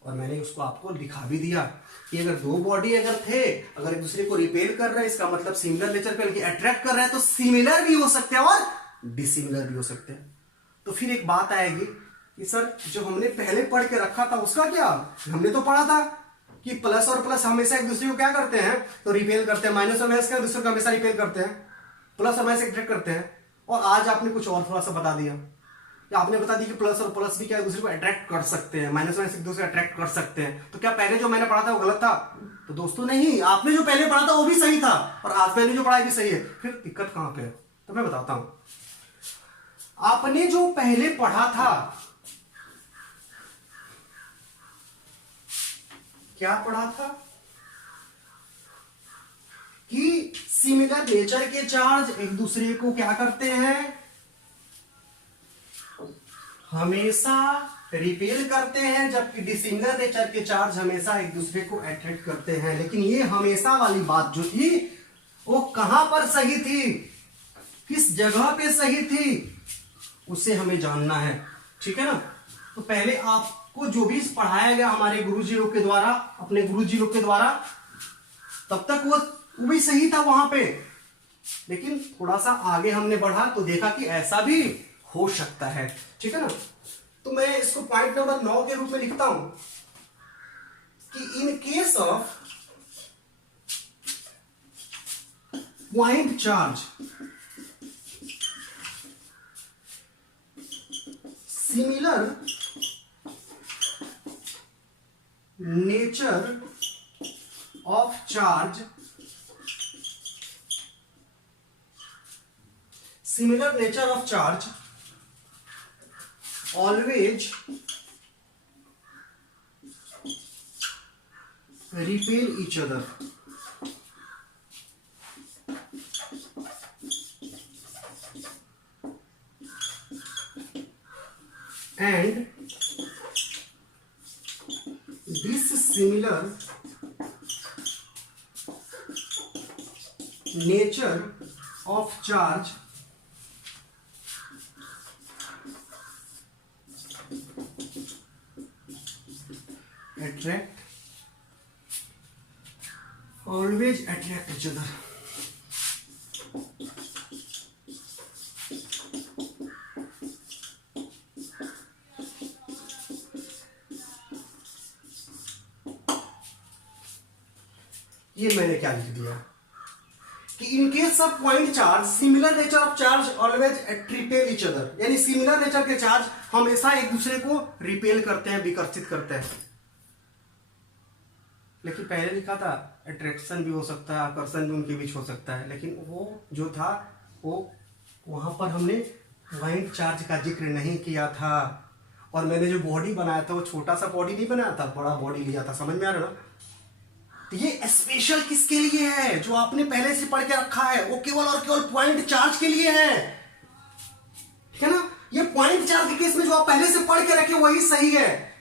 और मैंने उसको आपको दिखा भी दिया कि अगर दो बॉडी अगर थे, अगर एक दूसरे को रिपेल कर रहे हैं, इसका मतलब सिमिलर नेचर पे अट्रैक्ट कर रहे हैं, तो सिमिलर भी हो सकते हैं और डिसिमिलर भी हो सकते हैं। तो फिर एक बात आएगी कि सर जो हमने पहले पढ़ के रखा था उसका क्या? हमने तो पढ़ा था कि प्लस और प्लस हमेशा एक दूसरे को क्या करते हैं, तो रिपेल करते हैं, माइनस और माइनस का दूसरे को हमेशा रिपेल करते हैं, प्लस और माइनस अट्रैक्ट करते हैं। और आज आपने कुछ और थोड़ा सा बता दिया, या आपने बता दिया कि प्लस और प्लस भी क्या एक दूसरे को अट्रैक्ट कर सकते हैं, माइनस माइनस एक दूसरे को अट्रैक्ट कर सकते हैं। तो क्या पहले जो मैंने पढ़ा था वो गलत था? तो दोस्तों नहीं, आपने जो पहले पढ़ा था वो भी सही था, और आज मैंने जो पढ़ा भी सही है। फिर दिक्कत कहां पे है, तो मैं बताता हूं। आपने जो पहले पढ़ा था, क्या पढ़ा था कि सिमिलर नेचर के चार्ज एक दूसरे को क्या करते हैं, हमेशा रिपेल करते हैं, जबकि डिसिमिलर नेचर के चार्ज हमेशा एक दूसरे को अट्रैक्ट करते हैं। लेकिन ये हमेशा वाली बात जो थी वो कहां पर सही थी, किस जगह पे सही थी, उसे हमें जानना है। ठीक है ना, तो पहले आपको जो भी पढ़ाया गया हमारे गुरुजी लोग के द्वारा, अपने गुरुजी लोग के द्वारा, तब तक वो भी सही था वहां पे। लेकिन थोड़ा सा आगे हमने बढ़ा तो देखा कि ऐसा भी हो सकता है। ठीक है ना, तो मैं इसको पॉइंट नंबर 9 के रूप में लिखता हूं कि in case of point charge similar nature of charge, similar nature of charge always repel each other. and dissimilar nature of charge always attract each other. ये मैंने क्या लिख दिया कि in case of point charge similar nature of charge always repel each other, यानी similar nature के charge हमेशा एक दूसरे को रिपेल करते हैं, विकर्षित करते हैं। लेकिन पहले लिखा था अट्रैक्शन भी हो सकता है, आकर्षण भी उनके बीच हो सकता है, लेकिन वो जो था वो वहां पर हमने पॉइंट चार्ज का जिक्र नहीं किया था। और मैंने जो बॉडी बनाया था वो छोटा सा बॉडी नहीं बनाया था, बड़ा बॉडी लिया था। समझ में आ रहा ना? तो ये स्पेशल किसके लिए है? जो आपने पहले से पढ़ के रखा है, वो केवल और केवल पॉइंट चार्ज के लिए है, ठीक है ना? ये पॉइंट चार्ज के केस में जो आप पहले से पढ़ के रखे वही सही है।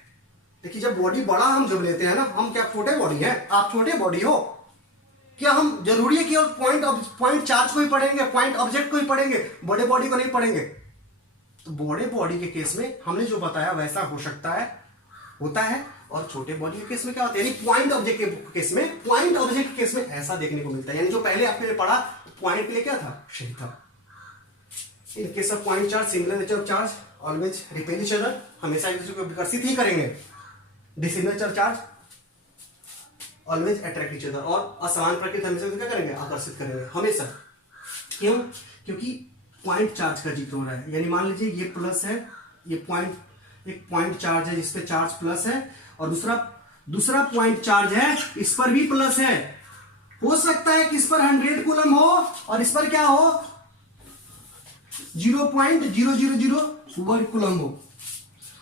देखिए जब बॉडी बड़ा हम जब लेते हैं ना, हम क्या छोटे बॉडी है, आप छोटे बॉडी हो, क्या हम जरूरी है कि और पॉइंट चार्ज को ही पढ़ेंगे, पॉइंट ऑब्जेक्ट को ही पढ़ेंगे, बड़े बॉडी को नहीं पढ़ेंगे? तो बड़े बॉडी के केस में हमने जो बताया वैसा हो सकता है, होता है, और छोटे बॉडी के केस में क्या होता है, यानी पॉइंट ऑब्जेक्ट के केस में, पॉइंट ऑब्जेक्ट के केस में ऐसा देखने को मिलता है। यानी जो पहले आपने पढ़ा पॉइंट ले क्या था, सही था। In case of point charge similar nature of charge always repel each other, हमेशा एक दूसरे को विकर्षित ही करेंगे। Dissimilar charge always attract each other, और असमान प्रकृति हमेशा क्या करेंगे, आकर्षित करेंगे हमेशा। क्यों? क्योंकि पॉइंट चार्ज का जिक्र हो रहा है। यानी मान लीजिए ये प्लस है, ये पॉइंट, एक पॉइंट चार्ज है जिसपे चार्ज प्लस है, और दूसरा पॉइंट चार्ज है इस पर भी प्लस है। हो सकता है कि इस पर 100 कूलम हो और इस पर क्या हो, 0.0001 कूलम हो।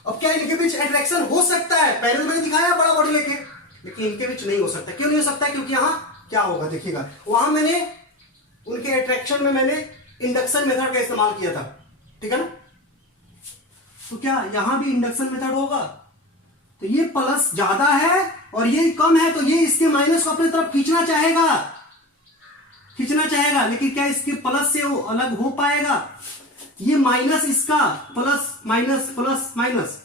अब क्या इनके बीच अट्रैक्शन हो सकता है? पहले मैंने दिखाया बड़ा बॉडी लेके, लेकिन इनके बीच नहीं हो सकता। क्यों नहीं हो सकता? क्योंकि यहां क्या होगा देखिएगा, वहां मैंने उनके अट्रैक्शन में मैंने इंडक्शन मेथड का इस्तेमाल किया था, ठीक है ना? तो क्या यहां भी इंडक्शन मेथड होगा? तो ये प्लस ज्यादा है और ये कम है, तो ये इसके माइनस को अपनी तरफ खींचना चाहेगा, लेकिन क्या इसके प्लस से वो अलग हो पाएगा? ये माइनस इसका, प्लस माइनस प्लस माइनस,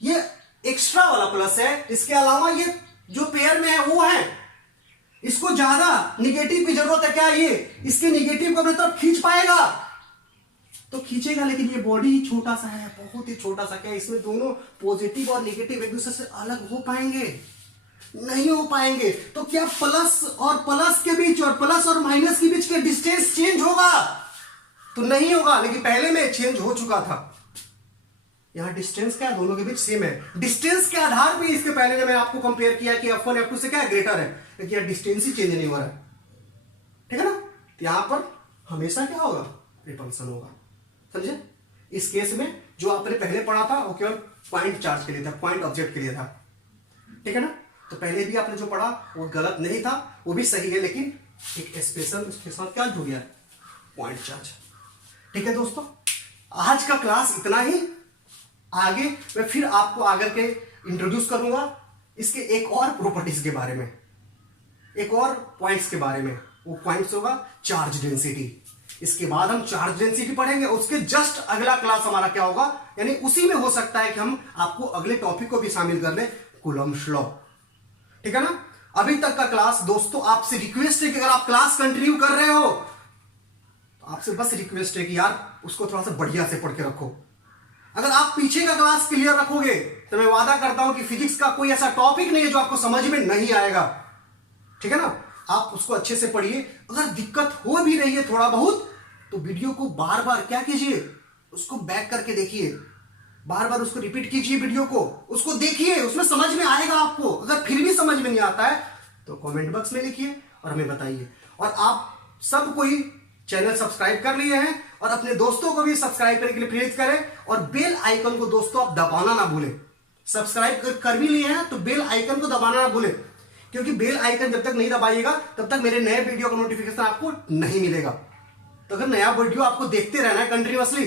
ये एक्स्ट्रा वाला प्लस है। इसके अलावा ये जो पेयर में है वो है, इसको ज्यादा निगेटिव की जरूरत है। क्या ये इसके निगेटिव को अपनी तरफ खींच पाएगा? तो खींचेगा, लेकिन ये बॉडी ही छोटा सा है, बहुत ही छोटा सा। क्या इसमें दोनों पॉजिटिव और नेगेटिव एक दूसरे से अलग हो पाएंगे? नहीं हो पाएंगे। तो क्या प्लस और प्लस के बीच और प्लस और माइनस के बीच के डिस्टेंस चेंज होगा? तो नहीं होगा, लेकिन पहले में चेंज हो चुका था। यहां डिस्टेंस क्या है, दोनों के बीच सेम है। डिस्टेंस के आधार पर इसके पहले मैंने आपको कंपेयर किया कि F1 F2 से क्या है, ग्रेटर है, लेकिन डिस्टेंस ही चेंज नहीं हो रहा है, ठीक है ना? तो यहां पर हमेशा क्या होगा, रिपल्सन होगा। समझे? इस केस में जो आपने पहले पढ़ा था वो केवल पॉइंट चार्ज के लिए था, पॉइंट ऑब्जेक्ट के लिए था, ठीक है ना? तो पहले भी आपने जो पढ़ा वो गलत नहीं था, वो भी सही है, लेकिन एक स्पेशल उसके साथ क्या जुड़ गया, पॉइंट चार्ज। ठीक है दोस्तों, आज का क्लास इतना ही। आगे मैं फिर आपको आगे के इंट्रोड्यूस करूंगा इसके एक और प्रॉपर्टीज के बारे में, एक और पॉइंट्स के बारे में। वो पॉइंट्स होगा चार्ज डेंसिटी। इसके बाद हम चार्ज डेंसिटी पढ़ेंगे, उसके जस्ट अगला क्लास हमारा क्या होगा, यानी उसी में हो सकता है कि हम आपको अगले टॉपिक को भी शामिल कर लें, कूलम्ब्स लॉ। ठीक है ना? अभी तक का क्लास दोस्तों आपसे रिक्वेस्ट है कि अगर आप क्लास कंटिन्यू कर रहे हो तो आपसे बस रिक्वेस्ट है कि यार उसको थोड़ा सा बढ़िया से पढ़ के रखो। अगर आप पीछे का क्लास क्लियर रखोगे तो मैं वादा करता हूं कि फिजिक्स का कोई ऐसा टॉपिक नहीं है जो आपको समझ में नहीं आएगा। ठीक है ना? आप उसको अच्छे से पढ़िए। अगर दिक्कत हो भी रही है थोड़ा बहुत तो वीडियो को बार बार क्या कीजिए, उसको बैक करके देखिए, बार बार उसको रिपीट कीजिए, वीडियो को उसको देखिए, उसमें समझ में आएगा आपको। अगर फिर भी समझ में नहीं आता है तो कमेंट बॉक्स में लिखिए और हमें बताइए। और आप सब कोई चैनल सब्सक्राइब कर लिए हैं और अपने दोस्तों को भी सब्सक्राइब करने के लिए प्रेरित करें, और बेल आइकन को दोस्तों आप दबाना ना भूलें। सब्सक्राइब कर भी लिए हैं तो बेल आइकन को दबाना ना भूलें, क्योंकि बेल आइकन जब तक नहीं दबाइएगा तब तक मेरे नए वीडियो का नोटिफिकेशन आपको नहीं मिलेगा। तो अगर नया वीडियो आपको देखते रहना है कंटिन्यूअसली,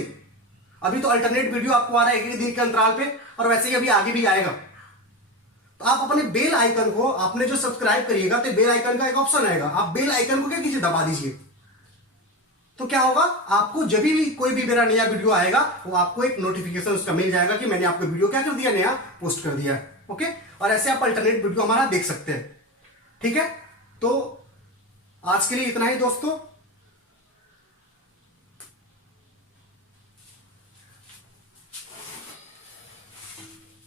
अभी तो अल्टरनेट वीडियो आपको आ रहा है एक दिन के अंतराल पे, और वैसे ही अभी आगे भी आएगा। तो आप अपने बेल आइकन को, आपने जो सब्सक्राइब करिएगा तो बेल आइकन का एक ऑप्शन आएगा, आप बेल आइकन को क्या कीजिए, दबा दीजिए। तो क्या होगा, आपको जब भी कोई भी मेरा नया वीडियो आएगा वो आपको एक नोटिफिकेशन उसका मिल जाएगा कि मैंने आपको वीडियो क्या कर दिया, नया पोस्ट कर दिया है। ओके, और ऐसे आप अल्टरनेट वीडियो हमारा देख सकते हैं। ठीक है, तो आज के लिए इतना ही दोस्तों।